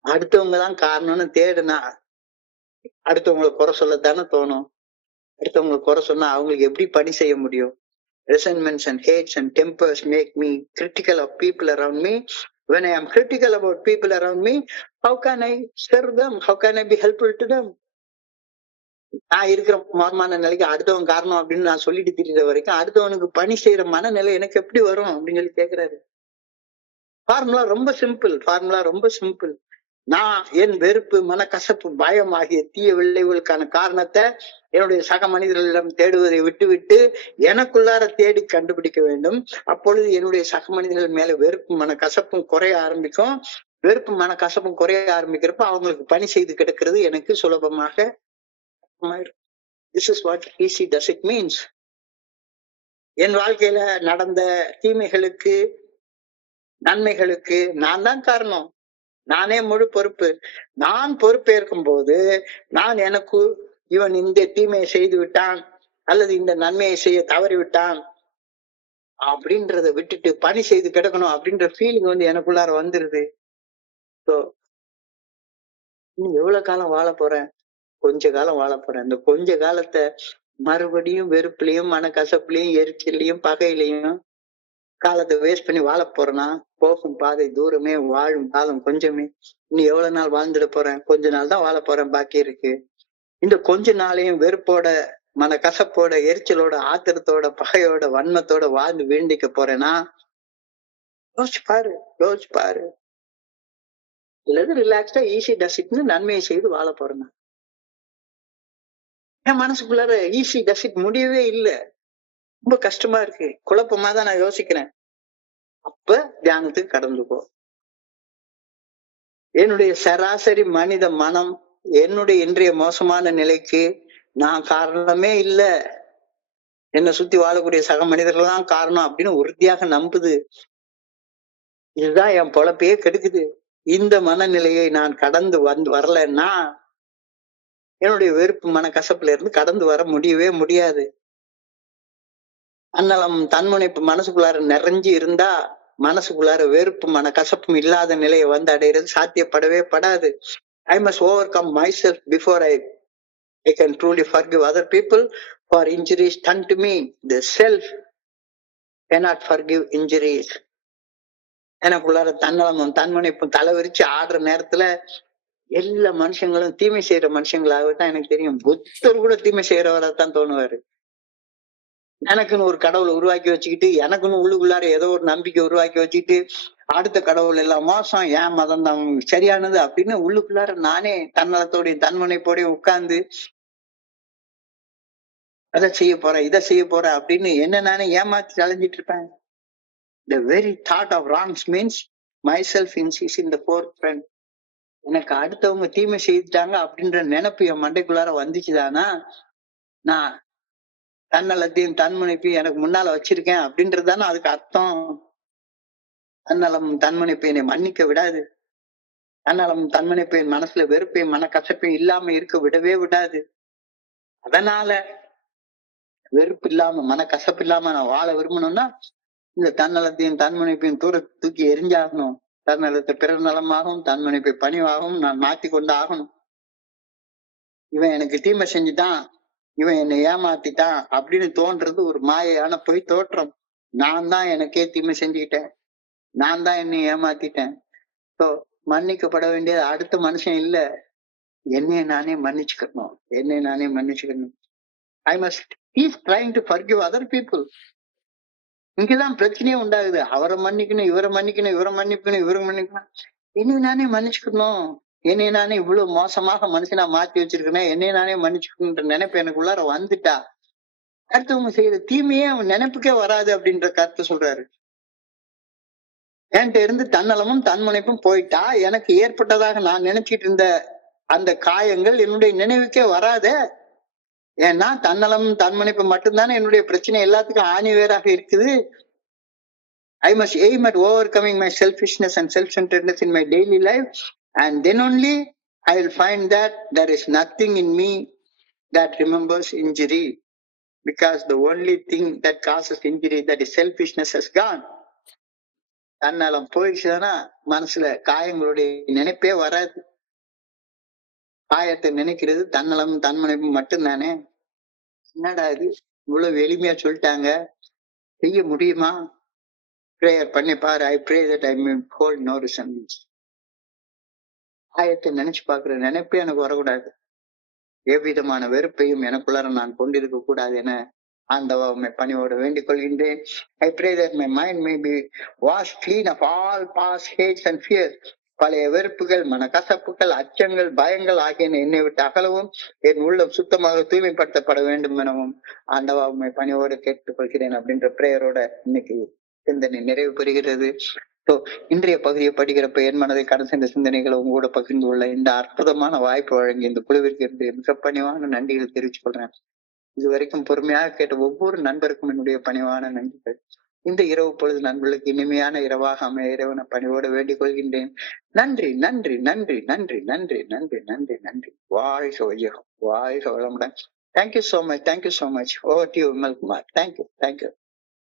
அடுத்தவங்க தான் காரணம்னு தேடுனா அடுத்தவங்களை குறை சொல்லத்தானே தோணும். அடுத்தவங்களை குறை சொன்னா அவங்களுக்கு எப்படி பணி செய்ய முடியும்? Resentments and hates and tempers make me critical of people around me. When I am critical about people around me, how can I serve them? How can I be helpful to them? நான் இருக்கிற மோசமான நிலைக்கு அடுத்தவன் காரணம் அப்படின்னு நான் சொல்லிட்டு திரிகிற வரைக்கும் அடுத்தவனுக்கு பணி செய்யற மனநிலை எனக்கு எப்படி வரும் அப்படின்னு சொல்லி கேட்கிறாரு. ஃபார்முலா ரொம்ப சிம்பிள். நான் என் வெறுப்பு, மனக்கசப்பு, பயம் ஆகிய தீய விளைவுகளுக்கான காரணத்தை என்னுடைய சக மனிதர்களிடம் தேடுவதை விட்டுவிட்டு எனக்குள்ளார தேடி கண்டுபிடிக்க வேண்டும். அப்பொழுது என்னுடைய சக மனிதர்கள் மேல வெறுப்பும் மனக்கசப்பும் குறைய ஆரம்பிக்கும். வெறுப்பும் மனக்கசப்பும் குறைய ஆரம்பிக்கிறப்ப அவங்களுக்கு பணி செய்து கிடக்கிறது எனக்கு சுலபமாக. This is what easy does it means. என் வாழ்க்கையில நடந்த தீமைகளுக்கு நன்மைகளுக்கு நான் தான் காரணம், நானே முழு பொறுப்பு. நான் பொறுப்பேற்கும் போது நான் எனக்கு இவன் இந்த தீமையை செய்து விட்டான் அல்லது இந்த நன்மையை செய்ய தவறி விட்டான் அப்படின்றத விட்டுட்டு பணி செய்து கிடக்கணும் அப்படின்ற ஃபீலிங் எனக்குள்ளார வந்துருது. இன்னும் எவ்வளவு காலம் வாழ போறேன்? கொஞ்ச காலம் வாழ போறேன். இந்த கொஞ்ச காலத்தை மறுபடியும் வெறுப்புலயும் மனக்கசப்புலயும் எரிச்சலையும் பகையிலையும் காலத்தை வேஸ்ட் பண்ணி வாழ போறேனா? போகும் பாதை தூரமே, வாழும் காலம் கொஞ்சமே. இன்னும் எவ்வளவு நாள் வாழ்ந்துட போறேன்? கொஞ்ச நாள் தான் வாழ போறேன், பாக்கி இருக்கு. இந்த கொஞ்ச நாளையும் வெறுப்போட, மனக்கசப்போட, எரிச்சலோட, ஆத்திரத்தோட, பகையோட, வன்மத்தோட வாழ்ந்து வேண்டிக்க போறேனா? யோசிச்சு பாரு, யோசிச்சு பாரு. அல்லது ரிலாக்ஸ்டா ஈஸி டசிட்னு நன்மையை செய்து வாழ போறேன். என் மனசுக்குள்ளார ஈஸி டசிட் முடியவே இல்லை. ரொம்ப கஷ்டமா இருக்கு, குழப்பமா தான் நான் யோசிக்கிறேன். அப்ப தியானத்துக்கு கடந்து போ. என்னுடைய சராசரி மனித மனம் என்னுடைய இன்றைய மோசமான நிலைக்கு நான் காரணமே இல்ல, என்னை சுத்தி வாழக்கூடிய சக மனிதர்கள் தான் காரணம் அப்படின்னு உறுதியாக நம்புது. இதுதான் என் பொழப்பையே கெடுக்குது. இந்த மனநிலையை நான் கடந்து வரலன்னா என்னுடைய வெறுப்பு மனக்கசப்புல இருந்து கடந்து வர முடியவே முடியாது. அன்னலம் தன்முனைப்பு மனசுக்குள்ளார நிறைஞ்சு இருந்தா மனசுக்குள்ளார வெறுப்பு மனக்கசப்பும் இல்லாத நிலையை வந்து அடையிறது சாத்தியப்படவே படாது. I must overcome myself before I can truly forgive other people for injuries done to me. The self cannot forgive injuries. எனக்குள்ளார தன்னலமும் தன்முனைப்பும் தலைவிரிச்சு ஆடுற நேரத்துல எல்லா மனுஷங்களும் தீமை செய்யற மனுஷங்களாகத்தான் எனக்கு தெரியும். புத்தர் கூட தீமை செய்யறவராதான் தோணுவாரு. எனக்குன்னு ஒரு கடவுளை உருவாக்கி வச்சுக்கிட்டு, எனக்குன்னு உள்ளுக்குள்ளார ஏதோ ஒரு நம்பிக்கை உருவாக்கி வச்சுக்கிட்டு, அடுத்த கடவுள் எல்லாம் மோசம், என் மதம் தான் சரியானது அப்படின்னு உள்ளுக்குள்ளார நானே தன்னலத்தோடையும் தன்முனைப்போடையும் உட்கார்ந்து அதை செய்ய போறேன், இதை செய்ய போறேன் அப்படின்னு என்ன நானே ஏமாத்தி அலைஞ்சிட்டு இருப்பேன். The very thought of wrongs means myself is in the forefront. எனக்கு அடுத்தவங்க தீமை செய்துட்டாங்க அப்படின்ற நினைப்பு என் மண்டைக்குள்ளார வந்துச்சுதானா, நான் தன்னலத்தையும் தன்முனைப்பையும் எனக்கு முன்னால வச்சிருக்கேன் அப்படின்றதுதானே அதுக்கு அர்த்தம். தன்னலம் தன்முனைப்பை என்னை மன்னிக்க விடாது. தன்னலம் தன்முனைப்பை மனசுல வெறுப்பையும் மனக்கசப்பையும் இல்லாம இருக்க விடவே விடாது. அதனால வெறுப்பு இல்லாம மனக்கசப்பு இல்லாம நான் வாழ விரும்பணும்னா இந்த தன்னலத்தையும் தன்முனைப்பையும் தூக்கி எரிஞ்சாகணும். தன்னலத்தை பிறர் நலமாகவும் தன்முனைப்பை பணிவாகவும் நான் மாத்தி கொண்டு ஆகணும். இவன் எனக்கு தீமை செஞ்சுட்டான், இவன் என்னை ஏமாத்திட்டான் அப்படின்னு தோன்றது ஒரு மாயையான பொய் தோற்றம். நான் தான் எனக்கே தீமை செஞ்சுக்கிட்டேன், நான் தான் என்னை ஏமாத்திட்டேன். ஸோ மன்னிக்கப்பட வேண்டியது அடுத்த மனுஷன் இல்ல, என்னை நானே மன்னிச்சுக்கணும், என்னை நானே மன்னிச்சுக்கணும். I must he's trying to forgive other people. இங்கதான் பிரச்சனையே உண்டாகுது. அவரை மன்னிக்கணும், இவரை மன்னிக்கணும், இவரை மன்னிக்கணும், இவரை மன்னிக்கணும். என்னை நானே மன்னிச்சுக்கணும். என்னை நானே இவ்வளவு மோசமாக மனுஷனா மாத்தி வச்சிருக்கேன், என்னை நானே மன்னிச்சுக்கணுன்ற நினைப்பு எனக்குள்ளார வந்துட்டா அடுத்தவங்க செய்யற தீமையே அவன் நினைப்புக்கே வராது அப்படின்ற கருத்து சொல்றாரு. என்கிட்ட இருந்து தன்னலமும் தன்முனைப்பும் போயிட்டா எனக்கு ஏற்பட்டதாக நான் நினைச்சிட்டு இருந்த அந்த காயங்கள் என்னுடைய நினைவுக்கே வராத. ஏன்னா தன்னலம் தன்முனைப்பு மட்டும்தானே என்னுடைய பிரச்சனை எல்லாத்துக்கும் ஆணி வேறாக இருக்குது. I must aim at overcoming my selfishness and self-centeredness in my daily life, and then only I will find that there is nothing in me that remembers injury, because the only thing that causes injury, that is selfishness, has gone. தன்னலம் போயிடுச்சுன்னா மனசுல காயங்களுடைய நினைப்பே வராது. காயத்தை நினைக்கிறது தன்னலம் தன்முனைப்பு மட்டும்தானே. என்னடா இது இவ்வளவு எளிமையா சொல்லிட்டாங்க, செய்ய முடியுமா? பிரேயர் பண்ணி பாரு. I pray that I may hold no resemblance. காயத்தை நினைச்சு பாக்குற நினைப்பே எனக்கு வரக்கூடாது. எவ்விதமான வெறுப்பையும் எனக்குள்ளார நான் கொண்டிருக்க கூடாது என ஆண்டவா உம்மை பணிவோடு வேண்டிக் கொள்கின்றேன். I pray that my mind may be washed clean of all past hates and fears. பழைய வெறுப்புகள், மனக்கசப்புகள், அச்சங்கள், பயங்கள் ஆகியன என்னை விட்டு அகலவும் என் உள்ளம் சுத்தமாக தூய்மைப்படுத்தப்பட வேண்டும் எனவும் ஆண்டவா உம்மை பணிவோடு கேட்டுக் கொள்கிறேன் அப்படின்ற பிரேயரோட இன்னைக்கு சிந்தனை நிறைவு பெறுகிறது. ஸோ இன்றைய பகுதியை படிக்கிறப்ப என் மனதை கடந்து சென்ற சிந்தனைகளை உங்களோட பகிர்ந்து கொள்ள இந்த அற்புதமான வாய்ப்பு வழங்கி இந்த குழுவிற்கு இருந்து மிக பணிவான நன்றிகளை தெரிவித்துக் கொள்றேன். இதுவரைக்கும் பொறுமையாக கேட்ட ஒவ்வொரு நண்பருக்கும் என்னுடைய பணிவான நன்றிகள். இந்த இரவு பொழுது நண்பர்களுக்கு இனிமையான இரவாக அமைய இறைவனை பணிவோடு வேண்டிக் கொள்கின்றேன். நன்றி நன்றி நன்றி நன்றி நன்றி நன்றி நன்றி நன்றி. வாழ்க வையகம், வாழ்க வளமுடன். Thank you so much, thank you so much. Over to you Vimal Kumar. Thank you, thank you.